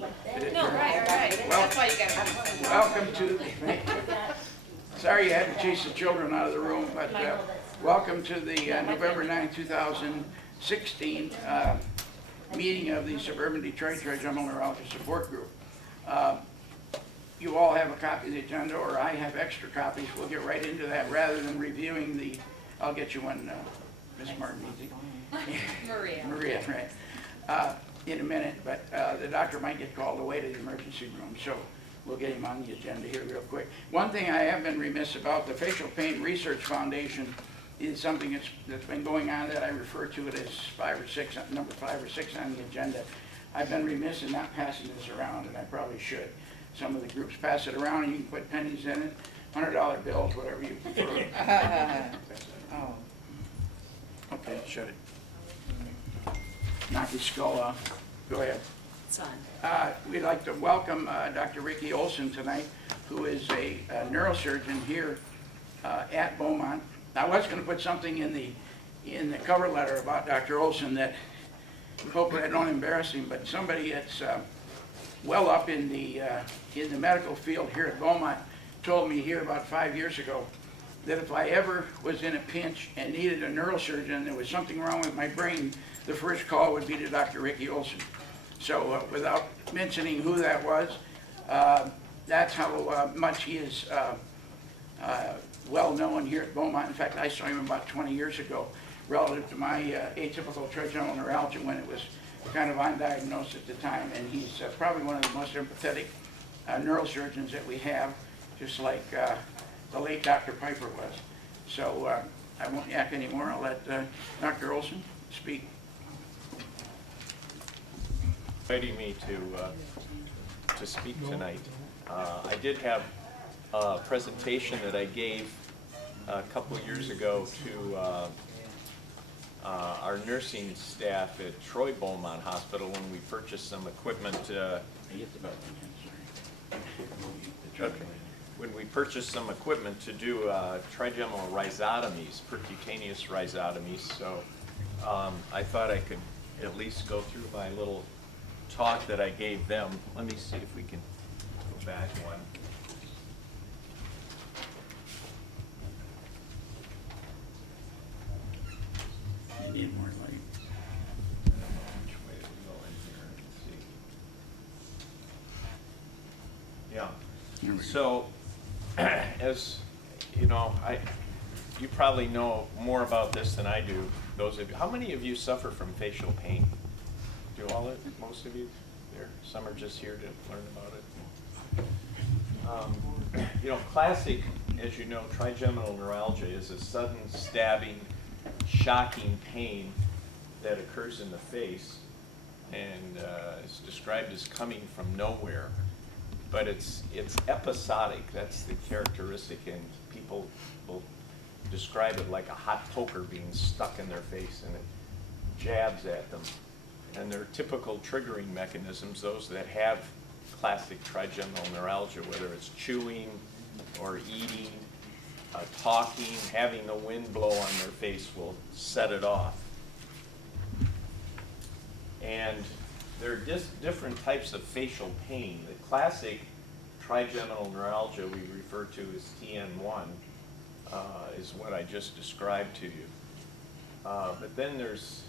No, right. That's why you got to. Welcome to, sorry you had to chase the children out of the room, but welcome to the November 9, 2016 meeting of the Suburban Detroit Trigeminal Neurology Support Group. You all have a copy of the agenda, or I have extra copies. We'll get right into that rather than reviewing the, I'll get you one, Ms. Martin. Maria, right. In a minute, but the doctor might get called away to the emergency room, so we'll get him on the agenda here real quick. One thing I have been remiss about, the Facial Pain Research Foundation is something that's been going on that I refer to it as number 5 or 6 on the agenda. I've been remiss in not passing this around, and I probably should. Some of the groups pass it around, and you can put pennies in it, $100 bills, whatever you prefer. Oh. Okay, shut it. Knock his skull off. Go ahead. It's on. We'd like to welcome Dr. Ricky Olson tonight, who is a neurosurgeon here at Beaumont. I was going to put something in the cover letter about Dr. Olson that hopefully I don't embarrass him, but somebody that's well up in the medical field here at Beaumont told me here about 5 years ago that if I ever was in a pinch and needed a neurosurgeon and there was something wrong with my brain, the first call would be to Dr. Ricky Olson. So without mentioning who that was, that's how much he is well known here at Beaumont. In fact, I saw him about 20 years ago relative to my atypical trigeminal neuralgia when it was kind of undiagnosed at the time. And he's probably one of the most empathetic neurosurgeons that we have, just like the late Dr. Piper was. So I won't yak anymore. I'll let Dr. Olson speak. Inviting me to speak tonight. I did have a presentation that I gave a couple of years ago to our nursing staff at Troy Beaumont Hospital when we purchased some equipment. When we purchased some equipment to do trigeminal rhizotomies, percutaneous rhizotomies. So I thought I could at least go through my little talk that I gave them. Let me see if we can go back one. You need more light. Which way do we go in here? Let's see. Yeah. So, as you know, you probably know more about this than I do. Those of you, how many of you suffer from facial pain? Do all of it? Most of you there? Some are just here to learn about it. You know, classic, as you know, trigeminal neuralgia is a sudden stabbing, shocking pain that occurs in the face and is described as coming from nowhere. But it's episodic. That's the characteristic, and people will describe it like a hot poker being stuck in their face and it jabs at them. And they're typical triggering mechanisms, those that have classic trigeminal neuralgia, whether it's chewing or eating, talking, having the wind blow on their face will set it off. And there are different types of facial pain. The classic trigeminal neuralgia we refer to as TN1 is what I just described to you. But then there's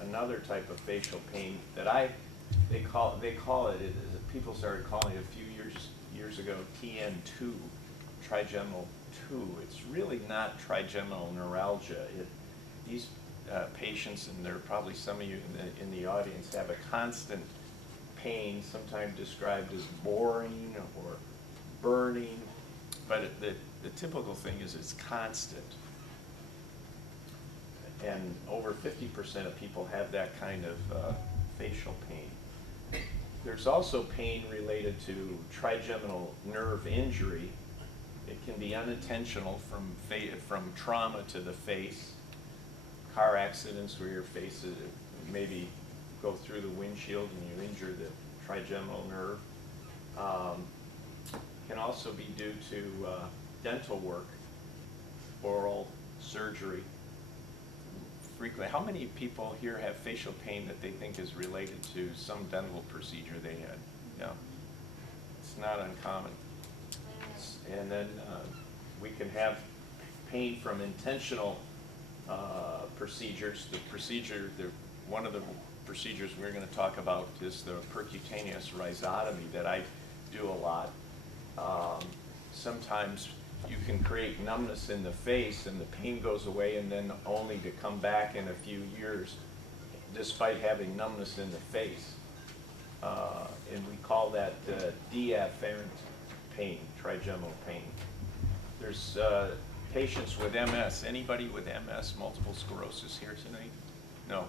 another type of facial pain that they call it, people started calling it a few years ago, TN2, trigeminal 2. It's really not trigeminal neuralgia. These patients, and there are probably some of you in the audience, have a constant pain, sometimes described as boring or burning, but the typical thing is it's constant. And over 50% of people have that kind of facial pain. There's also pain related to trigeminal nerve injury. It can be unintentional from trauma to the face, car accidents where your face maybe go through the windshield and you injure the trigeminal nerve. Can also be due to dental work, oral surgery. frequently. How many people here have facial pain that they think is related to some dental procedure they had? Yeah, it's not uncommon. And then we can have pain from intentional procedures. One of the procedures we're going to talk about is the percutaneous rhizotomy that I do a lot. Sometimes you can create numbness in the face and the pain goes away, and then only to come back in a few years despite having numbness in the face. And we call that deafferent pain, trigeminal pain. There's patients with MS. Anybody with MS, multiple sclerosis here tonight? No.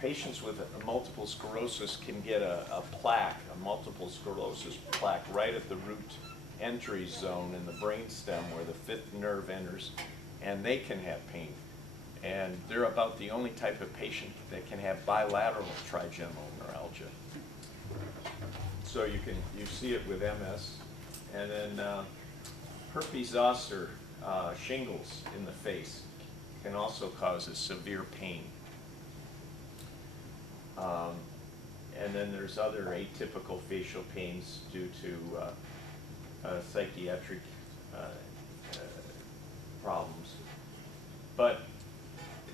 Patients with multiple sclerosis can get a plaque, a multiple sclerosis plaque, right at the root entry zone in the brainstem where the fifth nerve enters, and they can have pain. And they're about the only type of patient that can have bilateral trigeminal neuralgia. So you see it with MS, and then herpes zoster, shingles in the face, can also cause a severe pain. And then there's other atypical facial pains due to psychiatric problems. But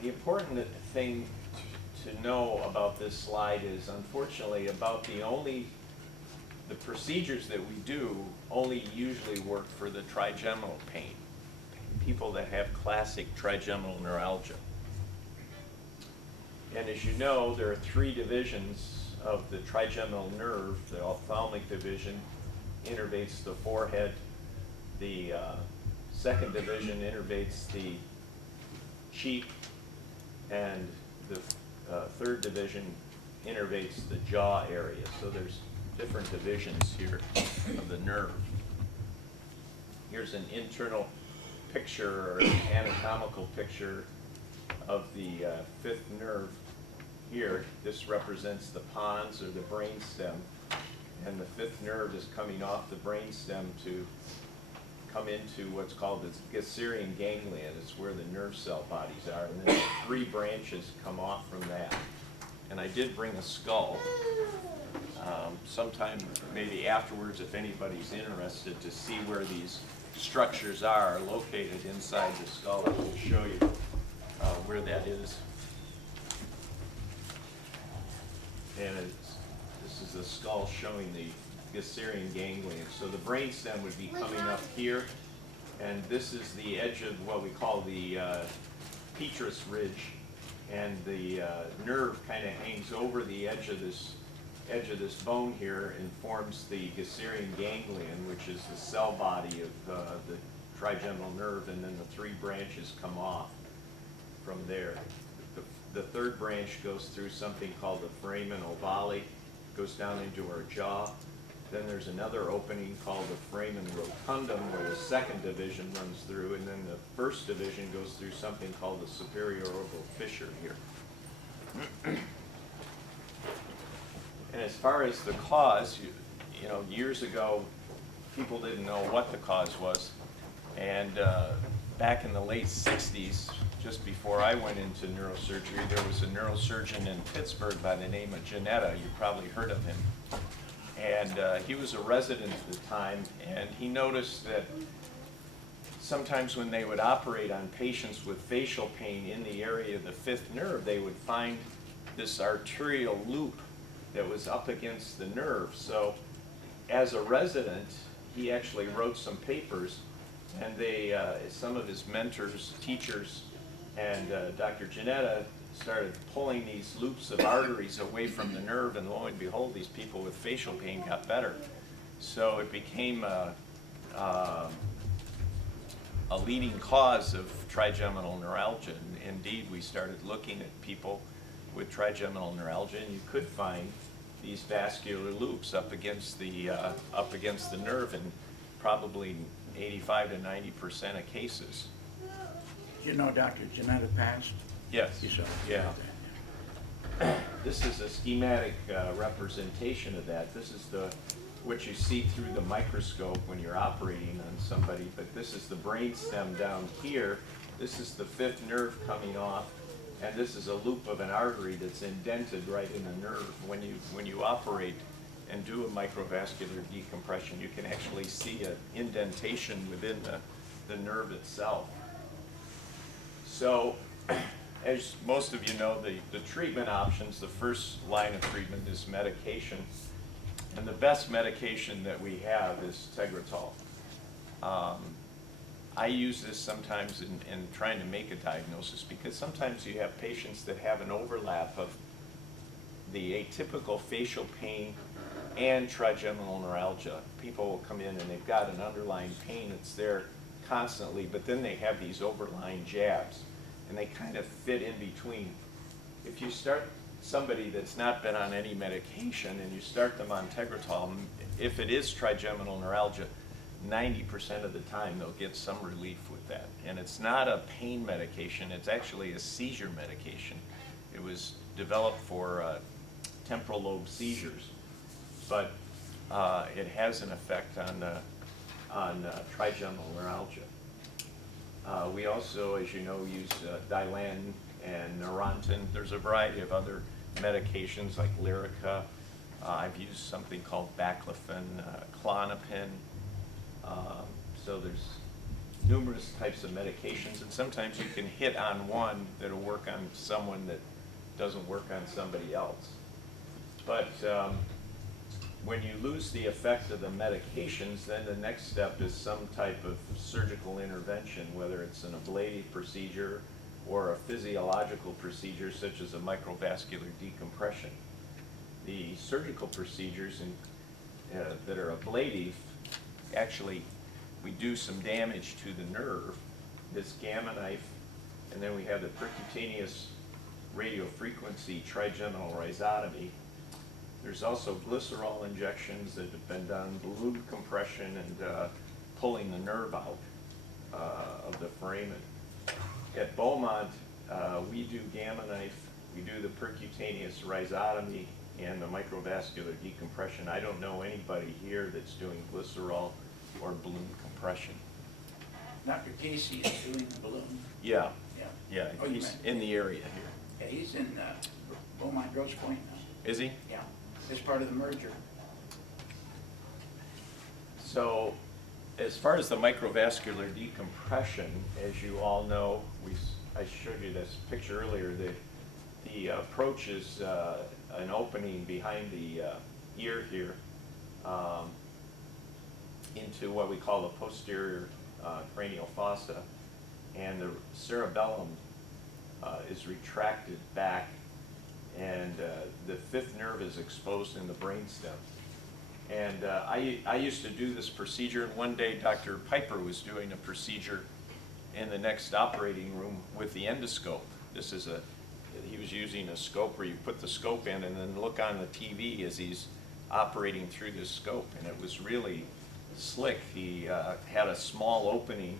the important thing to know about this slide is, unfortunately, about the procedures that we do only usually work for the trigeminal pain, people that have classic trigeminal neuralgia. And as you know, there are three divisions of the trigeminal nerve. The ophthalmic division innervates the forehead. The second division innervates the cheek. And the third division innervates the jaw area. So there's different divisions here of the nerve. Here's an internal picture, or an anatomical picture of the fifth nerve here. This represents the pons, or the brainstem, and the fifth nerve is coming off the brainstem to come into what's called the Gisserian ganglion. It's where the nerve cell bodies are, and then three branches come off from that. And I did bring a skull. Sometime maybe afterwards, if anybody's interested, to see where these structures are located inside the skull, I will show you where that is. And this is the skull showing the Gisserian ganglion. So the brainstem would be coming up here, and this is the edge of what we call the petrous ridge, and the nerve kind of hangs over the edge of this bone here and forms the Gisserian ganglion, which is the cell body of the trigeminal nerve, and then the three branches come off from there. The third branch goes through something called the foramen ovale, goes down into our jaw. Then there's another opening called the foramen rotundum, where the second division runs through, and then the first division goes through something called the superior orbital fissure here. And as far as the cause, you know, years ago, people didn't know what the cause was. And back in the late 60s, just before I went into neurosurgery, there was a neurosurgeon in Pittsburgh by the name of Janetta. You probably heard of him. And he was a resident at the time, and he noticed that sometimes when they would operate on patients with facial pain in the area of the fifth nerve, they would find this arterial loop that was up against the nerve. So as a resident, he actually wrote some papers, and some of his mentors, teachers, and Dr. Janetta started pulling these loops of arteries away from the nerve, and lo and behold, these people with facial pain got better. So it became a leading cause of trigeminal neuralgia. And indeed, we started looking at people with trigeminal neuralgia, and you could find these vascular loops up against the nerve in probably 85 to 90% of cases. You know Dr. Janetta passed? Yes. You saw Yeah. This is a schematic representation of that. This is what you see through the microscope when you're operating on somebody, but this is the brainstem down here. This is the fifth nerve coming off, And this is a loop of an artery that's indented right in the nerve. When you operate and do a microvascular decompression, you can actually see an indentation within the nerve itself. So, as most of you know, the treatment options, the first line of treatment is medication. And the best medication that we have is Tegretol. I use this sometimes in trying to make a diagnosis, because sometimes you have patients that have an overlap of the atypical facial pain and trigeminal neuralgia. People will come in and they've got an underlying pain that's there constantly, but then they have these overlying jabs, and they kind of fit in between. If you start somebody that's not been on any medication and you start them on Tegretol, if it is trigeminal neuralgia, 90% of the time they'll get some relief with that. And it's not a pain medication, it's actually a seizure medication. It was developed for temporal lobe seizures, but it has an effect on trigeminal neuralgia. We also, as you know, use Dilantin and Neurontin. There's a variety of other medications like Lyrica. I've used something called Baclofen, Klonopin. So there's numerous types of medications, and sometimes you can hit on one that'll work on someone that doesn't work on somebody else. But when you lose the effect of the medications, then the next step is some type of surgical intervention, whether it's an ablative procedure or a physiological procedure such as a microvascular decompression. The surgical procedures that are ablative, actually we do some damage to the nerve, this gamma knife, and then we have the percutaneous radiofrequency trigeminal rhizotomy. There's also glycerol injections that have been done, balloon compression, and pulling the nerve out of the foramen. At Beaumont, we do gamma knife, we do the percutaneous rhizotomy, and the microvascular decompression. I don't know anybody here that's doing glycerol or balloon compression. Dr. Casey is doing the balloon. Yeah, Yeah. yeah, Oh, you he's meant- in the area here. Yeah, he's in Beaumont Grosse Pointe now. Is he? Yeah, as part of the merger. So, as far as the microvascular decompression, as you all know, I showed you this picture earlier. The approach is an opening behind the ear here into what we call the posterior cranial fossa, and the cerebellum is retracted back, and the fifth nerve is exposed in the brainstem. And I used to do this procedure, and one day Dr. Piper was doing a procedure in the next operating room with the endoscope. He was using a scope where you put the scope in and then look on the TV as he's operating through this scope, and it was really slick. He had a small opening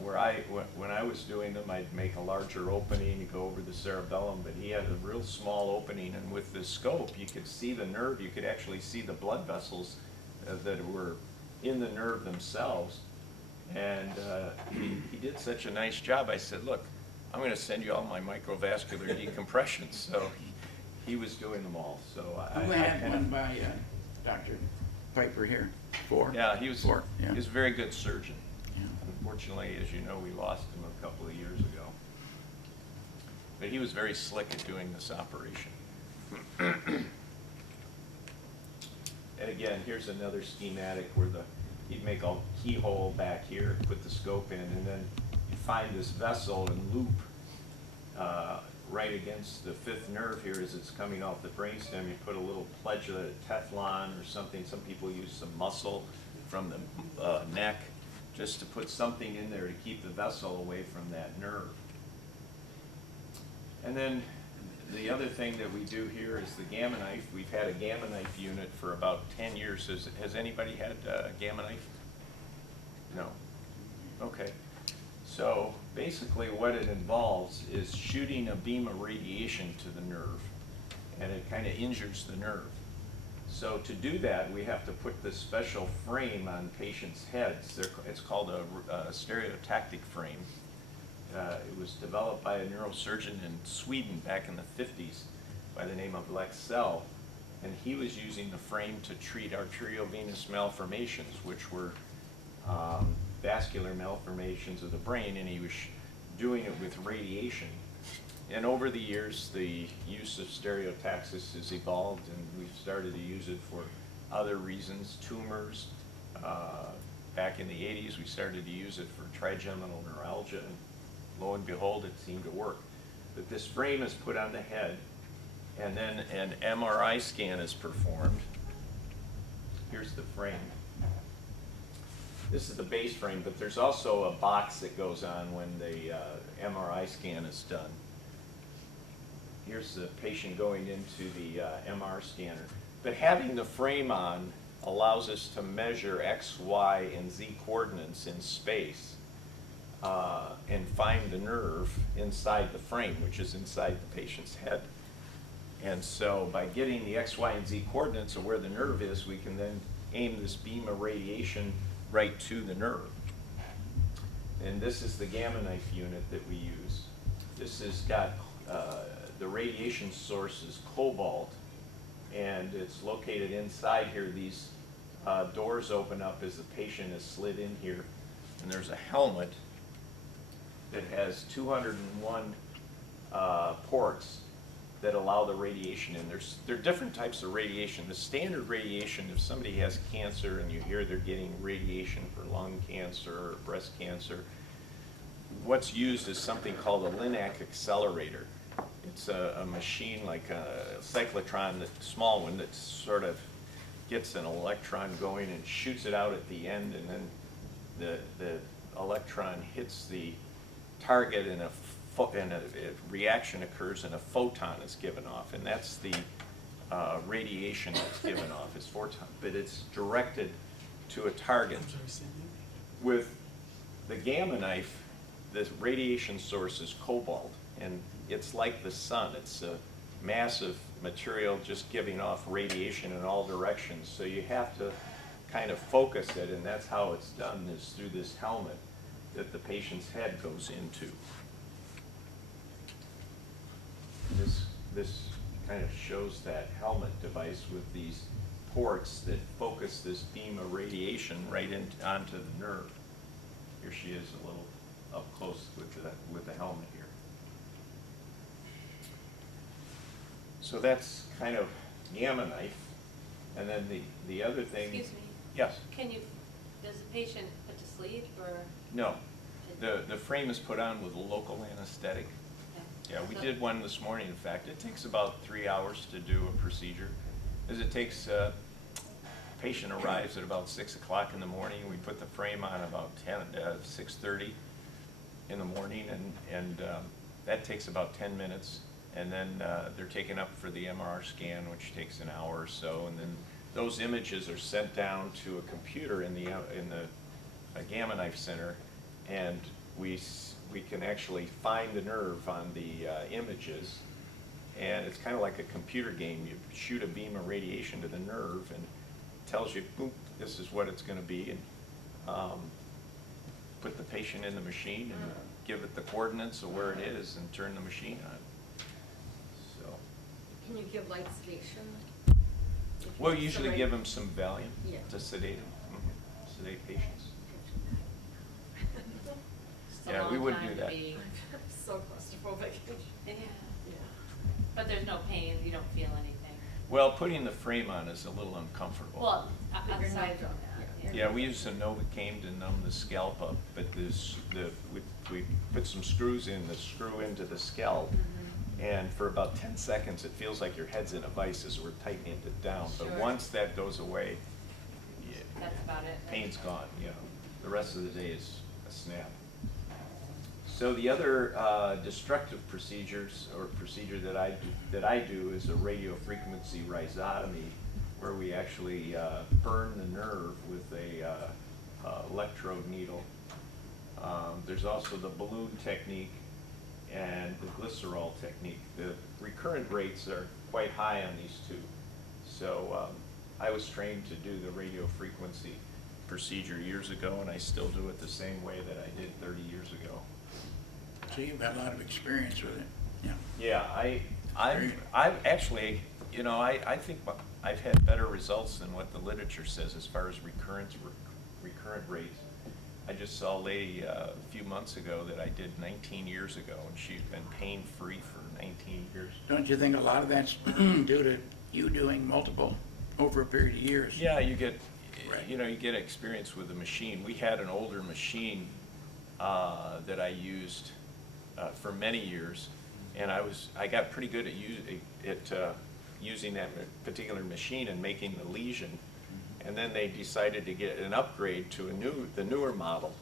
where when I was doing them, I'd make a larger opening to go over the cerebellum, but he had a real small opening, and with the scope, you could see the nerve. You could actually see the blood vessels that were in the nerve themselves, and he did such a nice job. I said, look, I'm going to send you all my microvascular decompressions. So he was doing them all. So Who had one by Dr. Piper here? Yeah, he was Yeah. a very good surgeon. Yeah. Unfortunately, as you know, we lost him a couple of years ago. But he was very slick at doing this operation. And again, here's another schematic where he'd make a keyhole back here, put the scope in, and then you find this vessel and loop right against the fifth nerve here as it's coming off the brainstem. You put a little pledge of Teflon or something. Some people use some muscle from the neck just to put something in there to keep the vessel away from that nerve. And then the other thing that we do here is the gamma knife. We've had a gamma knife unit for about 10 years. Has anybody had a gamma knife? No? Okay. So basically what it involves is shooting a beam of radiation to the nerve, and it kind of injures the nerve. So to do that, we have to put this special frame on patients' heads. It's called a stereotactic frame. It was developed by a neurosurgeon in Sweden back in the 50s by the name of Lexell, and he was using the frame to treat arteriovenous malformations, which were vascular malformations of the brain, and he was doing it with radiation. And over the years, the use of stereotaxis has evolved, and we've started to use it for other reasons, tumors. Back in the 80s, we started to use it for trigeminal neuralgia, and lo and behold, it seemed to work. But this frame is put on the head, and then an MRI scan is performed. Here's the frame. This is the base frame, but there's also a box that goes on when the MRI scan is done. Here's the patient going into the MR scanner. But having the frame on allows us to measure X, Y, and Z coordinates in space and find the nerve inside the frame, which is inside the patient's head. And so by getting the X, Y, and Z coordinates of where the nerve is, we can then aim this beam of radiation right to the nerve. And this is the gamma knife unit that we use. This has got, the radiation source is cobalt, and it's located inside here. These doors open up as the patient is slid in here, and there's a helmet that has 201 ports that allow the radiation in. There are different types of radiation. The standard radiation, if somebody has cancer and you hear they're getting radiation for lung cancer or breast cancer, what's used is something called a Linac accelerator. It's a machine like a cyclotron, that small one, that sort of gets an electron going and shoots it out at the end, and then the electron hits the target, and a reaction occurs, and a photon is given off, and that's the radiation that's given off, is photon, but it's directed to a target. With the gamma knife, the radiation source is cobalt, and it's like the sun. It's a massive material just giving off radiation in all directions, so you have to kind of focus it, and that's how it's done, is through this helmet that the patient's head goes into. This kind of shows that helmet device with these ports that focus this beam of radiation right onto the nerve. Here she is a little up close with the helmet here. So that's kind of gamma knife. And then the other thing. Excuse me. Yes. Does the patient put to sleep or? No. The frame is put on with a local anesthetic. Yeah, we did one this morning, in fact. It takes about 3 hours to do a procedure. As it takes, patient arrives at about 6 o'clock in the morning. We put the frame on about 6:30 in the morning, and that takes about 10 minutes. And then they're taken up for the MR scan, which takes an hour or so. And then those images are sent down to a computer in the Gamma Knife Center, and we can actually find the nerve on the images, and it's kind of like a computer game. You shoot a beam of radiation to the nerve, and it tells you, boom, this is what it's going to be, and put the patient in the machine and give it the coordinates of where it is and turn the machine on. So, Can you give light sedation? we'll usually give them some Valium Yeah. to sedate them, sedate patients. It's a Yeah, we long wouldn't time do to that. be- So claustrophobic. Yeah, Yeah. but there's no pain, you don't feel anything. Well, putting the frame on is a little uncomfortable. Well, But you're aside not- from that, yeah. yeah. Yeah, we use a Novocaine to numb the scalp up, but we put some screws in that screw into the scalp, and for about 10 seconds, it feels like your head's in a vice as we're tightening it down. But Sure. once that goes away, That's about it. pain's gone, you know. The rest of the day is a snap. So the other destructive procedures, or procedure that I do is a radiofrequency rhizotomy, where we actually burn the nerve with a electrode needle. There's also the balloon technique and the glycerol technique. The recurrent rates are quite high on these two. So I was trained to do the radiofrequency procedure years ago, and I still do it the same way that I did 30 years ago. So you've got a lot of experience with it, yeah. Yeah, I've actually, you know, I think I've had better results than what the literature says as far as recurrent rates. I just saw a lady a few months ago that I did 19 years ago, and she's been pain-free for 19 years. Don't you think a lot of that's due to you doing multiple over a period of years? Yeah, you get, Right. you know, you get experience with the machine. We had an older machine that I used for many years, and I got pretty good at using that particular machine and making the lesion. And then they decided to get an upgrade to the newer model.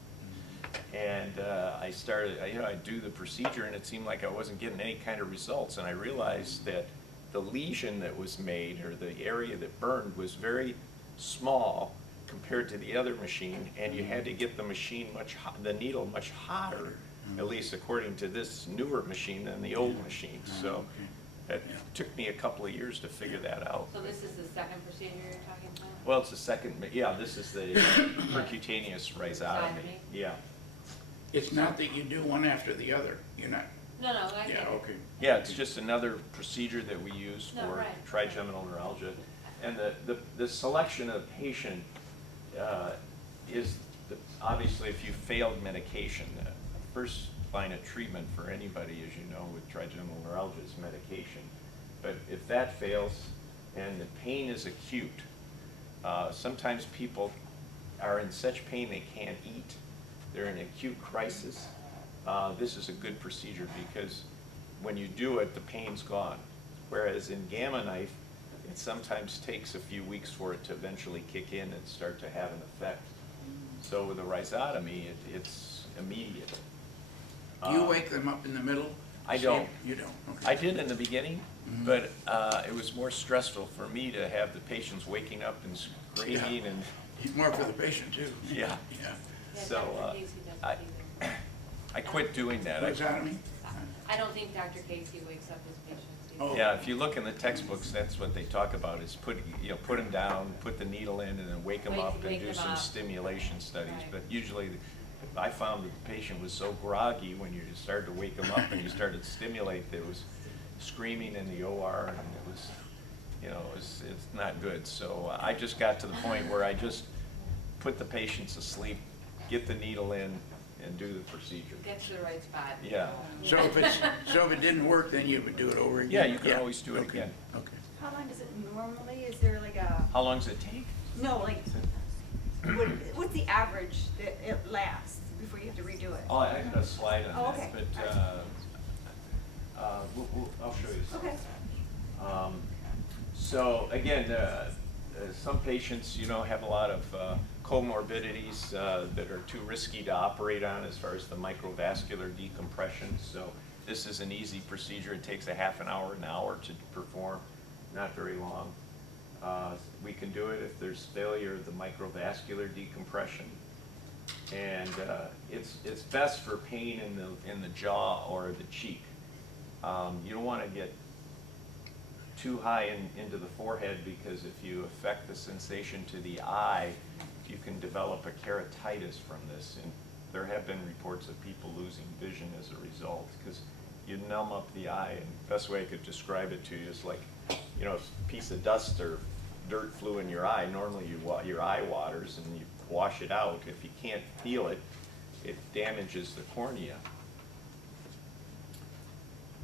And I started, you know, I'd do the procedure, and it seemed like I wasn't getting any kind of results. And I realized that the lesion that was made, or the area that burned, was very small compared to the other machine, and you had to get the machine the needle much hotter, at least according to this newer machine than the old machine. So it took me a couple of years to figure that out. So this is the second procedure you're talking about? Well, it's the second, yeah, this is the percutaneous rhizotomy. Rhizotomy. Yeah. It's not that you do one after the other, you're not, No, I get yeah, it. okay. Yeah, it's just another procedure that we use No, for right. trigeminal neuralgia. And the selection of patient is, obviously, if you failed medication, the first line of treatment for anybody, as you know, with trigeminal neuralgia is medication. But if that fails and the pain is acute, sometimes people are in such pain they can't eat. They're in acute crisis. This is a good procedure because when you do it, the pain's gone. Whereas in Gamma Knife, it sometimes takes a few weeks for it to eventually kick in and start to have an effect. So with a rhizotomy, it's immediate. Do you wake them up in the middle? I don't. You don't, okay. I did in the beginning, but it was more stressful for me to have the patients waking up and screaming and, More for the patient too. yeah. Yeah. Yeah, So, Dr. Casey doesn't I- either. I quit doing that. Rhizotomy? I don't think Dr. Casey wakes up his patients either. Oh. Yeah, if you look in the textbooks, that's what they talk about, is put them down, put the needle in, and then wake them up and Wake do them some up. stimulation studies. Right. But usually, I found that the patient was so groggy when you started to wake them up and you started to stimulate, there was screaming in the OR, and it was, you know, it's not good. So I just got to the point where I just put the patients to sleep, get the needle in, and do the procedure. Get to the right spot. Yeah. So if it didn't work, then you would do it over again? Yeah, you can always do it Okay, again. Okay. How long does it normally, is there like a, How long does it take? no, like, what's the average that it lasts before you have to redo it? Oh, I got a slide on Oh, that, okay. but, I'll show you something. Okay. So again, some patients, you know, have a lot of comorbidities that are too risky to operate on as far as the microvascular decompression. So this is an easy procedure. It takes a half an hour to perform, not very long. We can do it if there's failure of the microvascular decompression. And it's best for pain in the jaw or the cheek. You don't want to get too high into the forehead, because if you affect the sensation to the eye, you can develop a keratitis from this. And there have been reports of people losing vision as a result, because you numb up the eye. And the best way I could describe it to you is like, you know, a piece of dust or dirt flew in your eye. Normally your eye waters and you wash it out. If you can't feel it, it damages the cornea.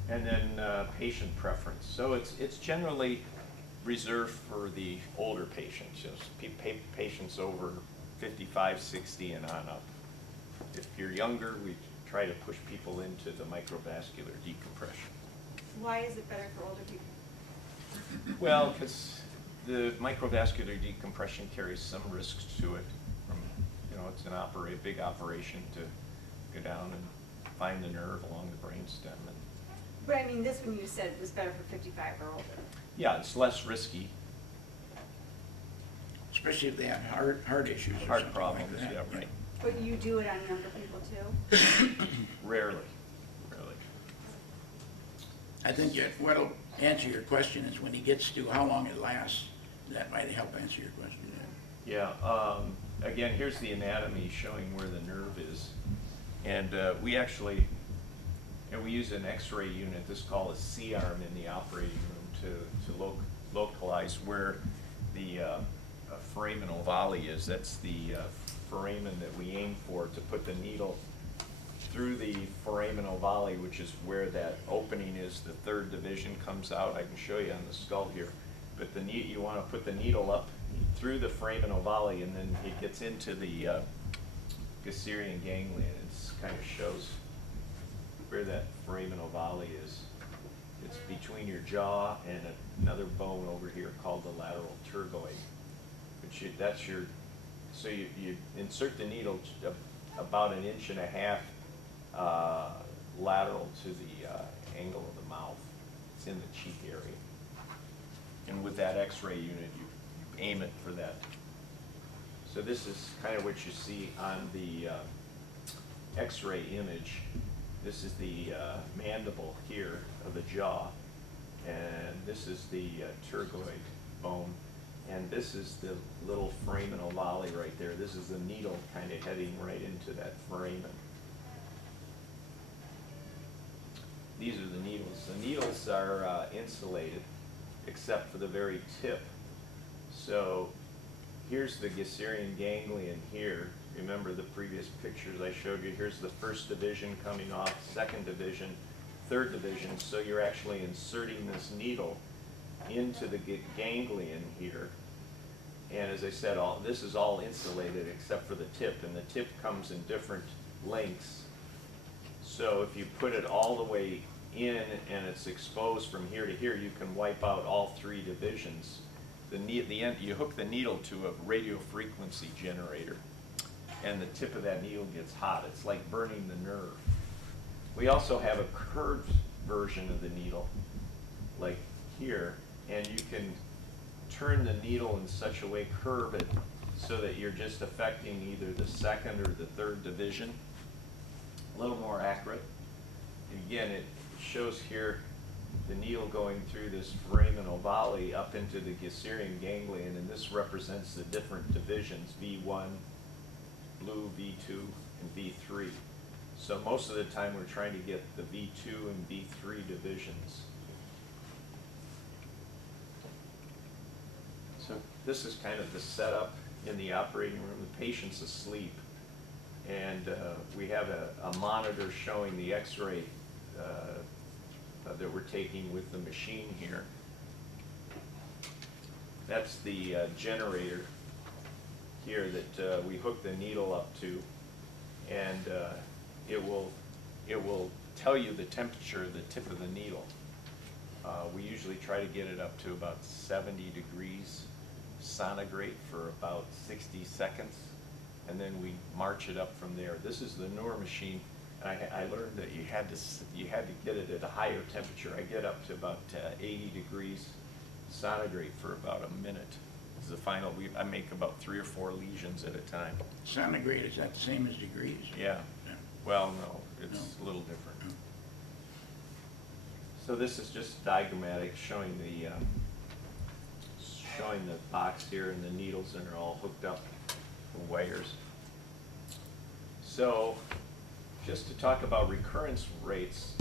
And then patient preference. So it's generally reserved for the older patients, just patients over 55, 60 and on up. If you're younger, we try to push people into the microvascular decompression. Why is it better for older people? Well, because the microvascular decompression carries some risks to it. From, you know, it's a big operation to go down and find the nerve along the brainstem. But I mean, this one you said was better for 55 or older. Yeah, it's less risky. Especially if they have heart issues or Heart something problems, like that. yeah, right. But you do it on younger people too? Rarely. I think what'll answer your question is when he gets to how long it lasts. That might help answer your question. Yeah, again, here's the anatomy showing where the nerve is. And we actually And we use an X-ray unit, this is called a C-arm in the operating room to localize where the foramen ovale is. That's the foramen that we aim for to put the needle through the foramen ovale, which is where that opening is. The third division comes out. I can show you on the skull here. But you want to put the needle up through the foramen ovale, and then it gets into the Gisserian ganglion. It kind of shows where that foramen ovale is. It's between your jaw and another bone over here called the lateral tergoid. That's your, so you insert the needle about 1.5 inches lateral to the angle of the mouth. It's in the cheek area. And with that X-ray unit, you aim it for that. So this is kind of what you see on the X-ray image. This is the mandible here of the jaw, and this is the tergoid bone, and this is the little foramen ovale right there. This is the needle kind of heading right into that foramen. These are the needles. The needles are insulated except for the very tip. So here's the Gisserian ganglion here. Remember the previous pictures I showed you. Here's the first division coming off, second division, third division. So you're actually inserting this needle into the ganglion here. And as I said, this is all insulated except for the tip, and the tip comes in different lengths. So if you put it all the way in and it's exposed from here to here, you can wipe out all 3 divisions. The end, you hook the needle to a radio frequency generator, and the tip of that needle gets hot. It's like burning the nerve. We also have a curved version of the needle, like here, and you can turn the needle in such a way, curve it, so that you're just affecting either the second or the third division. A little more accurate. Again, it shows here the needle going through this foramen ovale up into the Gisserian ganglion, and this represents the different divisions, V1, blue, V2, and V3. So most of the time we're trying to get the V2 and V3 divisions. So this is kind of the setup in the operating room. The patient's asleep, and we have a monitor showing the X-ray that we're taking with the machine here. That's the generator here that we hook the needle up to, and it will tell you the temperature of the tip of the needle. We usually try to get it up to about 70 degrees centigrade for about 60 seconds, and then we march it up from there. This is the newer machine. I learned that you had to get it at a higher temperature. I get up to about 80 degrees centigrade for about a minute. This is the final. I make about 3 or 4 lesions at a time. Centigrade, is that the same as degrees? Yeah. Well, no, it's a little different. No. So this is just diagrammatic showing the box here and the needles, and they're all hooked up with wires. So just to talk about recurrence rates,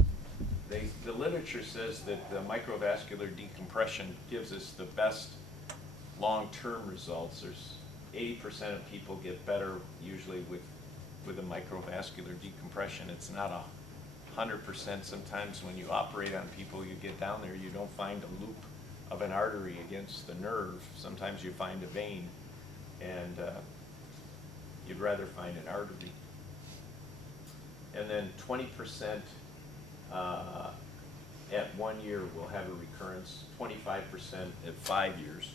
the literature says that the microvascular decompression gives us the best long-term results. There's 80% of people get better usually with a microvascular decompression. It's not 100%. Sometimes when you operate on people, you get down there, you don't find a loop of an artery against the nerve. Sometimes you find a vein, and you'd rather find an artery. And then 20% at 1 year will have a recurrence, 25% at 5 years.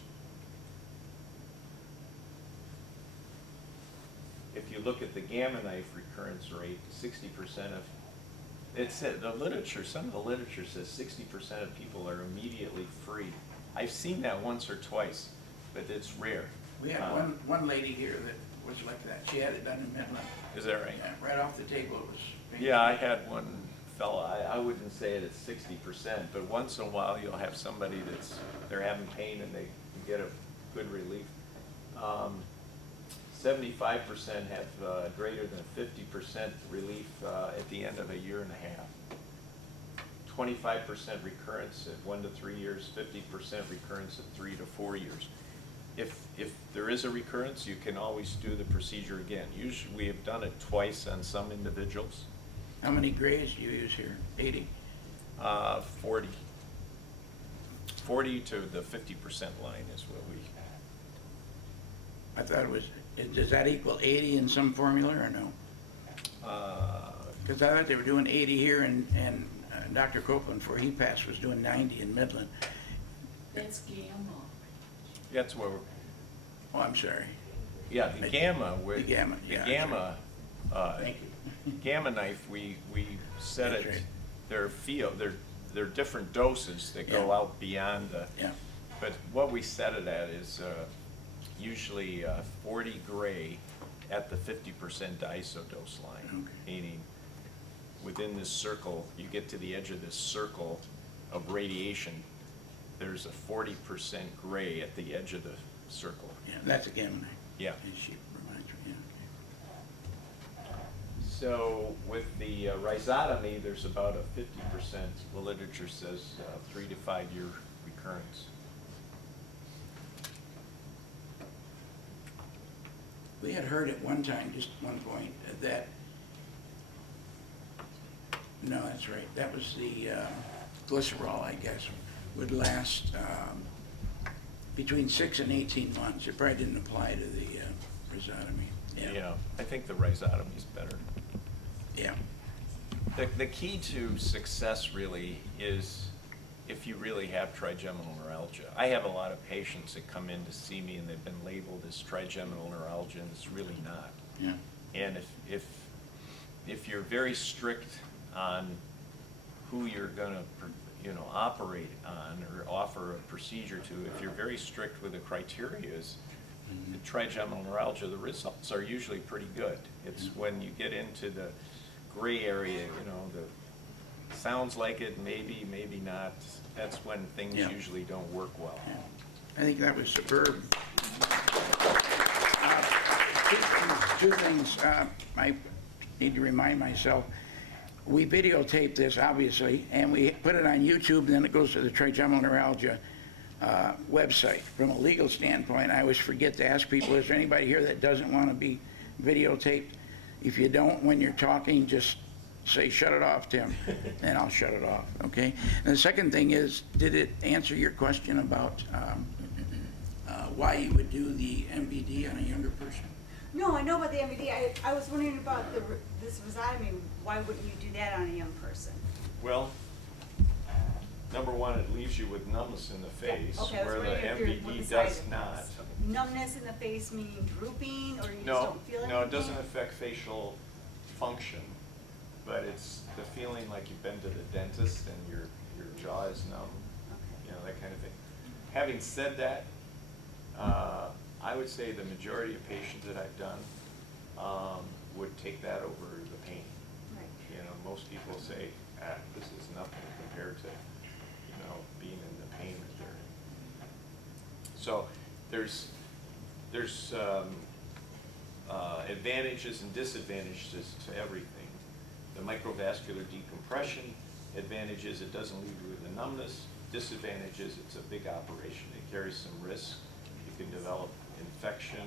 If you look at the gamma knife recurrence rate, 60% of it said the literature, some of the literature says 60% of people are immediately free. I've seen that once or twice, but it's rare. We had one lady here that was like that. She had it done in Midland. Is that right? Yeah, right off the table it was painful. Yeah, I had one fella, I wouldn't say it at 60%, but once in a while you'll have somebody they're having pain and they get a good relief. 75% have greater than 50% relief at the end of a year and a half. 25% recurrence at 1 to 3 years, 50% recurrence at 3 to 4 years. If there is a recurrence, you can always do the procedure again. Usually, we have done it twice on some individuals. How many grays do you use here? 80? 40. 40 to the 50% line is what we, I thought it was, does that equal 80 in some formula or no? Because I thought they were doing 80 here, and Dr. Copeland, before he passed, was doing 90 in Midland. That's gamma. that's where, we're, Oh, I'm sorry. yeah, the gamma. The gamma, yeah, The gamma, Thank you. gamma knife, we set That's it, right. they're different doses that go Yeah. out beyond the, Yeah, but what we set it at is usually 40 gray at the 50% isodose line. Okay. Meaning, within this circle, you get to the edge of this circle of radiation, there's a 40% gray at the edge of the circle. yeah, that's a gamma knife. Yeah. She reminds me, yeah. So with the rhizotomy, there's about a 50%, the literature says 3 to 5 year recurrence. We had heard at one time, just one point, that, no, that's right, that was the glycerol, I guess, would last between 6 and 18 months. It probably didn't apply to the rhizotomy. Yeah, I think the rhizotomy is better. Yeah, The key to success really is if you really have trigeminal neuralgia. I have a lot of patients that come in to see me and they've been labeled as trigeminal neuralgia, and it's really not. yeah, And if you're very strict on who you're gonna, operate on or offer a procedure to, if you're very strict with the criteria, the trigeminal neuralgia, the results are usually pretty good. It's when you get into the gray area, the sounds like it, maybe, maybe not, that's when things Yeah. usually don't work well. yeah. I think that was superb. Two things, I need to remind myself. We videotape this, obviously, and we put it on YouTube, and then it goes to the trigeminal neuralgia website. From a legal standpoint, I always forget to ask people, is there anybody here that doesn't want to be videotaped? If you don't, when you're talking, just say, shut it off, Tim, and I'll shut it off, okay? And the second thing is, did it answer your question about why you would do the MBD on a younger person? No, I know about the MBD. I was wondering about this rhizotomy. Why wouldn't you do that on a young person? Well, number one, it leaves you with numbness in the face, Okay, I was where the wondering if you're- what MBD the side does effects. not. Numbness in the face meaning drooping, or you just No, don't feel anything? no, it doesn't affect facial function, but it's the feeling like you've been to the dentist and your jaw is numb, Okay. that kind of thing. Having said that, I would say the majority of patients that I've done would take that over the pain. Right. Most people say, this is nothing compared to, being in the pain that they're in. So there's advantages and disadvantages to everything. The microvascular decompression advantages, it doesn't leave you with the numbness. Disadvantages, it's a big operation. It carries some risk. You can develop infection.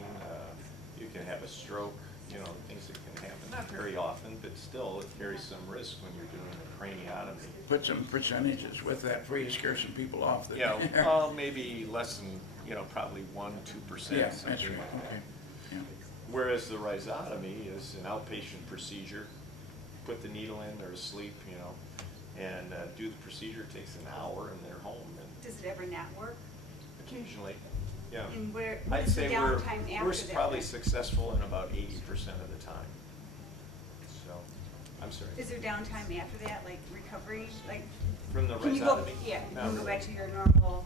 You can have a stroke. Things that can happen. Not very often, but still, it carries some risk when you're doing a craniotomy. Put some percentages with that before you scare some people off. Maybe less than, probably 1-2%. Yeah, that's something right, like that. okay. Yeah. Whereas the rhizotomy is an outpatient procedure. Put the needle in, they're asleep, and do the procedure. It takes an hour and they're home. And Does it ever not work? occasionally, yeah. And what I'd is the say downtime we're after that? probably successful in about 80% of the time. So, I'm sorry. Is there downtime after that, like recovery, like? From the Can you go, rhizotomy? yeah, you No, can go really. back to your normal,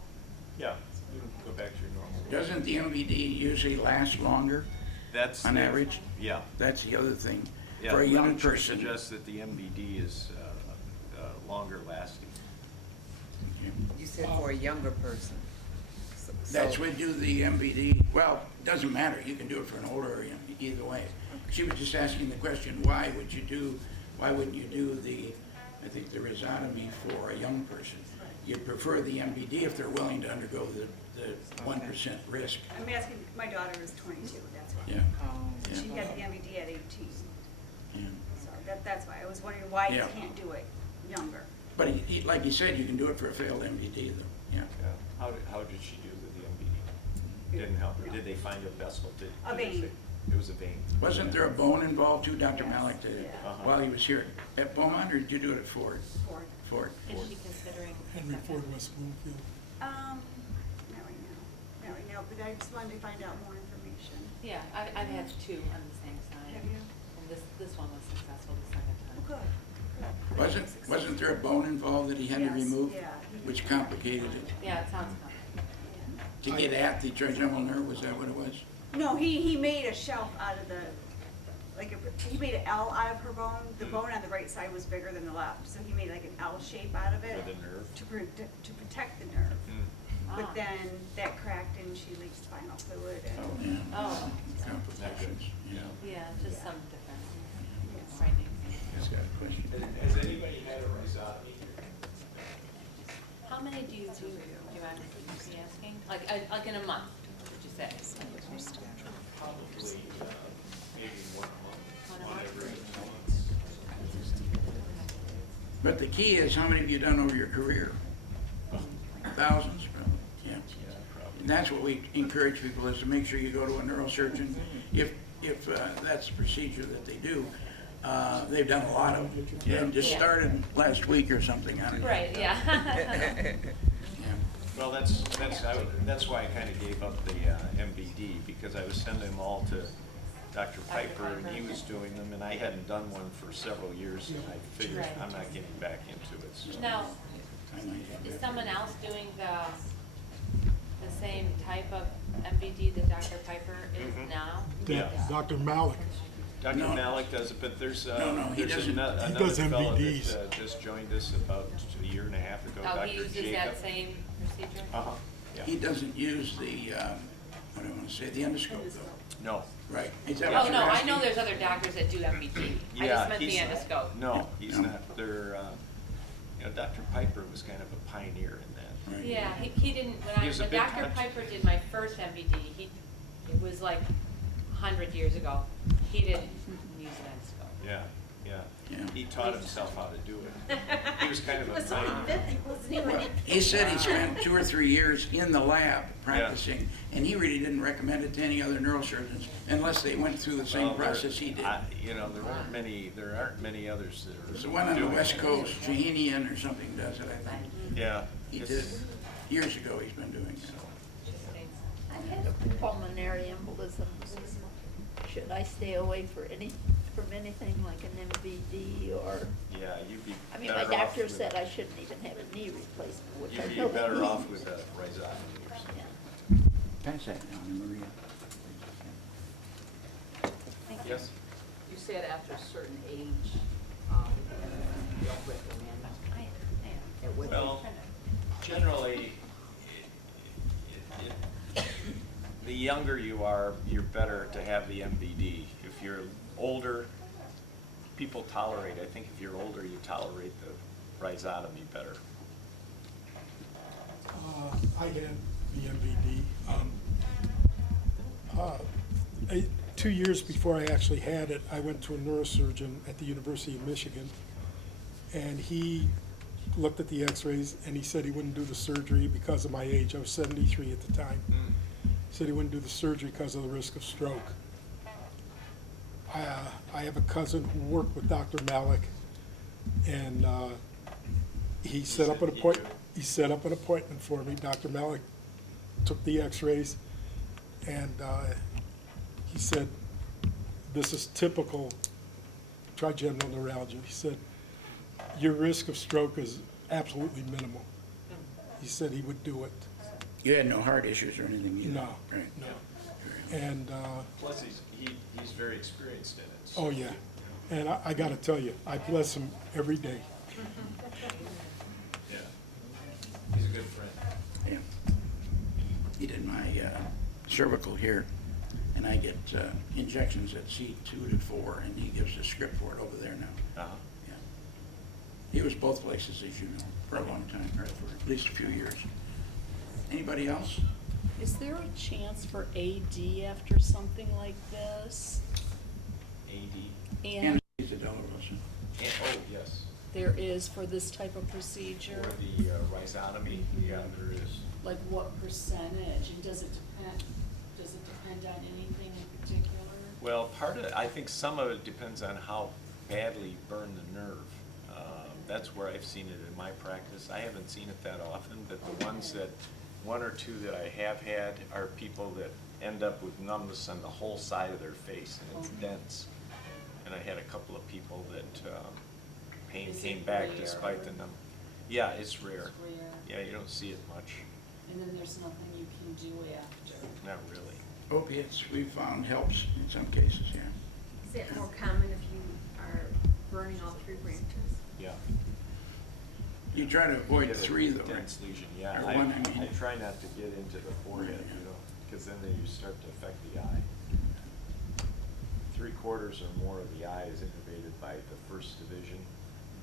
Yeah, you can go back to your normal. Doesn't the MBD usually last longer That's on the- average? Yeah. That's the other thing. Yeah, For a young literature person. suggests that the MBD is longer lasting. You said for a younger person. So- That's when do the MBD, well, it doesn't matter, you can do it for an older or young, either way. She was just asking the question, why wouldn't you do the I think the rhizotomy for a young person. You prefer the MBD if they're willing to undergo the 1% risk. I'm asking, my daughter is 22, that's why. Yeah, She yeah, got the MVD at 18, yeah. so that's why. I was wondering why you Yeah. can't do it younger. But like you said, you can do it for a failed MBD though, yeah. Yeah. How did she do with the MBD? Didn't help her. Did they find a vessel? A did they vein. say- It was a vein. Wasn't there a bone involved too? Dr. Yes, Malik did it yeah. while he was here at Beaumont, or did you do it at Ford? Ford. Ford. Is she considering? Henry second? Ford West Bloomfield. Not right now, but I just wanted to find out more information. Yeah, I've had two on the same side. Have you? And this one was successful the second Oh, time. good. Wasn't there a bone involved that he had to Yes, remove? yeah. Which complicated it? Yeah, it sounds complicated. To get at the trigeminal nerve, was that what it was? No, he made a shelf out of the, he made an L out of her bone. The bone on the right side was bigger than the left, so he made like an L shape out of it. For the nerve? To protect the nerve. Mm. But Ah. then that cracked and she leaked spinal fluid Oh, and, yeah. Oh, Complications, yeah. yeah, just some difference. Yes. Frightening. He's got a question. Has anybody had a rhizotomy? How many do you do you actually be asking? Like in a month, would you say? Probably, maybe 1 month. One a month? Every 2 months. But the key is, how many have you done over your career? Thousands, probably, yeah. Yeah, probably. And that's what we encourage people, is to make sure you go to a neurosurgeon. If that's the procedure that they do, they've done a lot of them. Yeah. And just Yeah. started last week or something, I don't know. Right, yeah. Yeah. Well, that's why I kind of gave up the MBD, because I was sending them all to Dr. Piper, and he was doing them, and I hadn't done one for several years, and I figured Right. I'm not getting back into it. So. Now, I might have is that. someone else doing the same type of MVD that Dr. Piper is Mhm. now? Yeah. Dr. Malik. Dr. No. Malik does it, but there's No, he there's doesn't. another He does fellow MVDs. that just joined us about a year and a half ago, Oh, Dr. he uses Jacob. that same procedure? Uh-huh, yeah. He doesn't use the, what do I want to say, the endoscope though, No. right? Is that what Oh, you're no, I asking? know there's other doctors that do MVD. I Yeah, just meant the he's- endoscope. No, he's No. not. They're, Dr. Piper was kind of a pioneer in that. Right. Yeah, he didn't, He was a when big Dr. con- Piper did my first MVD, it was like 100 years ago. He didn't use an endoscope. Yeah, yeah. Yeah. He taught himself how to do it. He was kind of he a was only pioneer. 50, wasn't he, when he? He said he spent 2 or 3 years in the lab practicing, and he really didn't recommend it to any other neurosurgeons unless they went through the same Well, there- process he did. there aren't many others that are. There's the one on the doing West it. Coast, Jahanian or something does it, I think. Yeah. He did, it's- years ago he's been doing that. I had a pulmonary embolism. Should I stay away from anything like an MVD or, Yeah, you'd be I mean, my better off doctor with- said I shouldn't even have a knee replacement, which I You'd know be that better off means. with a rhizotomy or something. Yeah. Pass that down to Maria. Yes? You said after a certain age, you don't recommend it would. Well, generally, the younger you are, you're better to have the MVD. If you're older, people tolerate, I think if you're older, you tolerate the rhizotomy better. I had the MVD. 2 years before I actually had it, I went to a neurosurgeon at the University of Michigan, and he looked at the x-rays, and he said he wouldn't do the surgery because of my age. I was 73 at the time. He said he wouldn't do the surgery because of the risk of stroke. I have a cousin who worked with Dr. Malik, and he set up an said he appointment. knew. He set up an appointment for me. Dr. Malik took the x-rays, and he said, this is typical trigeminal neuralgia. He said, your risk of stroke is absolutely minimal. He said he would do it. You had no heart issues or anything either? No, Right. no. And, Plus, he's very experienced in it. so- oh yeah, and I gotta tell you, I bless him every day. Yeah. He's a good friend. Yeah. He did my cervical here, and I get injections at C2 to 4, and he gives a script for it over there now. Uh-huh. Yeah. He was both places, as you know, for a long time, or for at least a few years. Anybody else? Is there a chance for AD after something like this? AD. And Anesthesiologist. Oh, yes. there is for this type of procedure? For the rhizotomy, yeah, there is. Like what percentage, and does it depend on anything in particular? Well, I think some of it depends on how badly you burn the nerve. That's where I've seen it in my practice. I haven't seen it that often, but the ones that, one or two that I have had are people that end up with numbness on the whole side of their face, and it's dense. And I had a couple of people that pain Is came it back rare? despite the Yeah, it's rare. It's rare. Yeah, you don't see it much. And then there's nothing you can do after? Not really. Opiates, we found helps in some cases, yeah. Is it more common if you are burning all 3 branches? Yeah. You try to avoid Get a 3 though, right? dense lesion, yeah. Or 1, I mean. I try not to get into the forehead, you know, because then you start to affect the eye. 3/4 or more of the eye is innervated by the first division.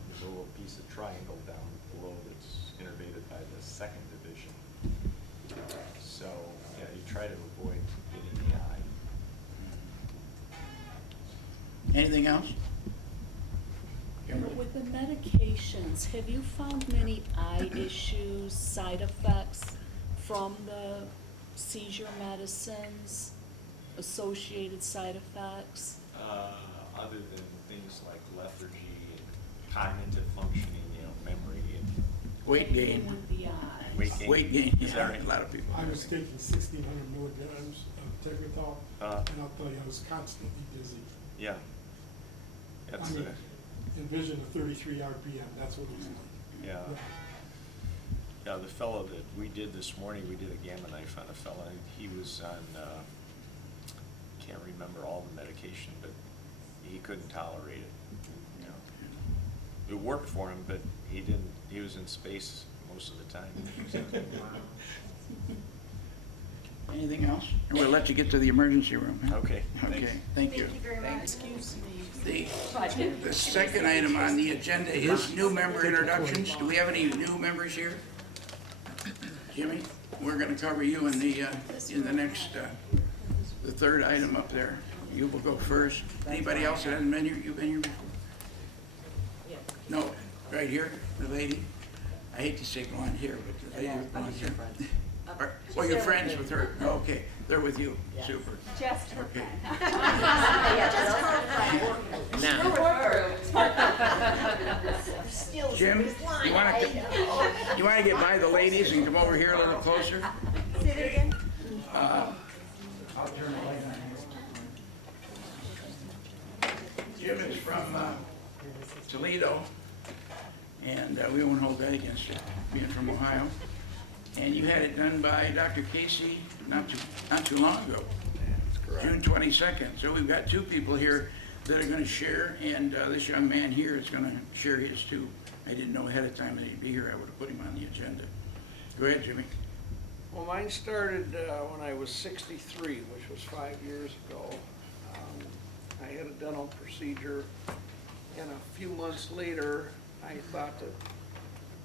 There's a little piece of triangle down below that's innervated by the second division. So, yeah, you try to avoid getting the eye. Anything else? But Kimberly? with the medications, have you found many eye issues, side effects from the seizure medicines, associated side effects? Other than things like lethargy and cognitive functioning, you know, memory and Weight gain. With the eye. weight gain. Weight gain, Is that yeah, right? a lot of people. I was taking 1,600 milligrams of Tegretol, and I'll tell you, I was constantly dizzy. Yeah. I That's mean, envision a 33 RPM, that's what it was like. yeah. Yeah, the fellow that we did this morning, we did a gamma knife on a fellow, and he was on, can't remember all the medication, but he couldn't tolerate it, you know. It worked for him, but he was in space most of the time. Anything else? And we'll let you get to the emergency room. huh? Okay, Okay, thanks. thank you. Thank you very much. Excuse me. The second item on the agenda is new member introductions. Do we have any new members here? Jimmy, we're gonna cover you in the next, the third item up there. You will go first. Anybody else that hasn't been here, you've been here before? No, right here, the lady. I hate to say blonde hair, but the lady with blonde hair. Well, you're friends with her? Okay, they're with you. Super. Just her Okay. Jim, you wanna get by the ladies and come over here a little closer? Say it again. I'll turn the light on here. Jim is from Toledo, and we won't hold that against you, being from Ohio. And you had it done by Dr. Casey not too long ago. June 22nd. So we've got 2 people here that are gonna share, and this young man here is gonna share his too. I didn't know ahead of time that he'd be here. I would've put him on the agenda. Go ahead, Jimmy. Well, mine started when I was 63, which was 5 years ago. I had a dental procedure, and a few months later, I thought that,